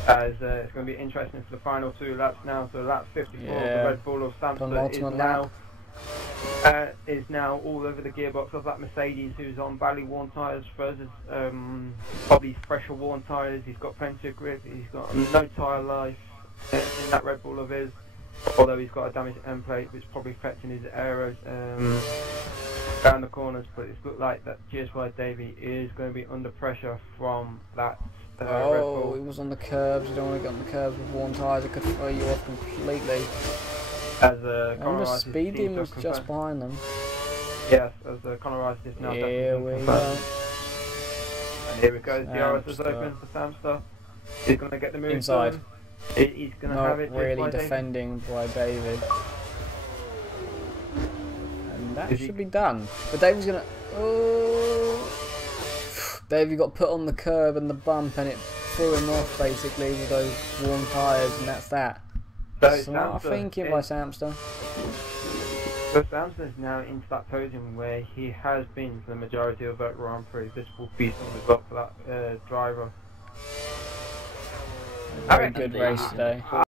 As it's going to be interesting for the final 2 laps now. So lap 54, the Red Bull of Samsung is now all over the gearbox of that Mercedes, who's on badly worn tyres versus probably fresher worn tyres. He's got plenty of grip. He's got no tyre life in that Red Bull of his, although he's got a damaged end plate, which is probably affecting his aero down the corners. But it's looked like that GSY Davey is going to be under pressure from that. Oh, he was on the curbs. You don't want to get on the curbs with worn tyres. It could throw you off completely. As and the Speed Demon was just behind them. Yes, as Conor Rice is now. Here we go. And here we go. DRS is open for Samstar. He's going to get the move Inside. done. He's going to have Not it. really defending by David. And that should be done. But David's going to... Oh! David got put on the curb and the bump and it threw him off basically with those warm tyres, and that's that. So Smart thinking by Samster. So Samson is now into that podium where he has been for the majority of that Grand Prix. This will be some result for that driver. Very good race today.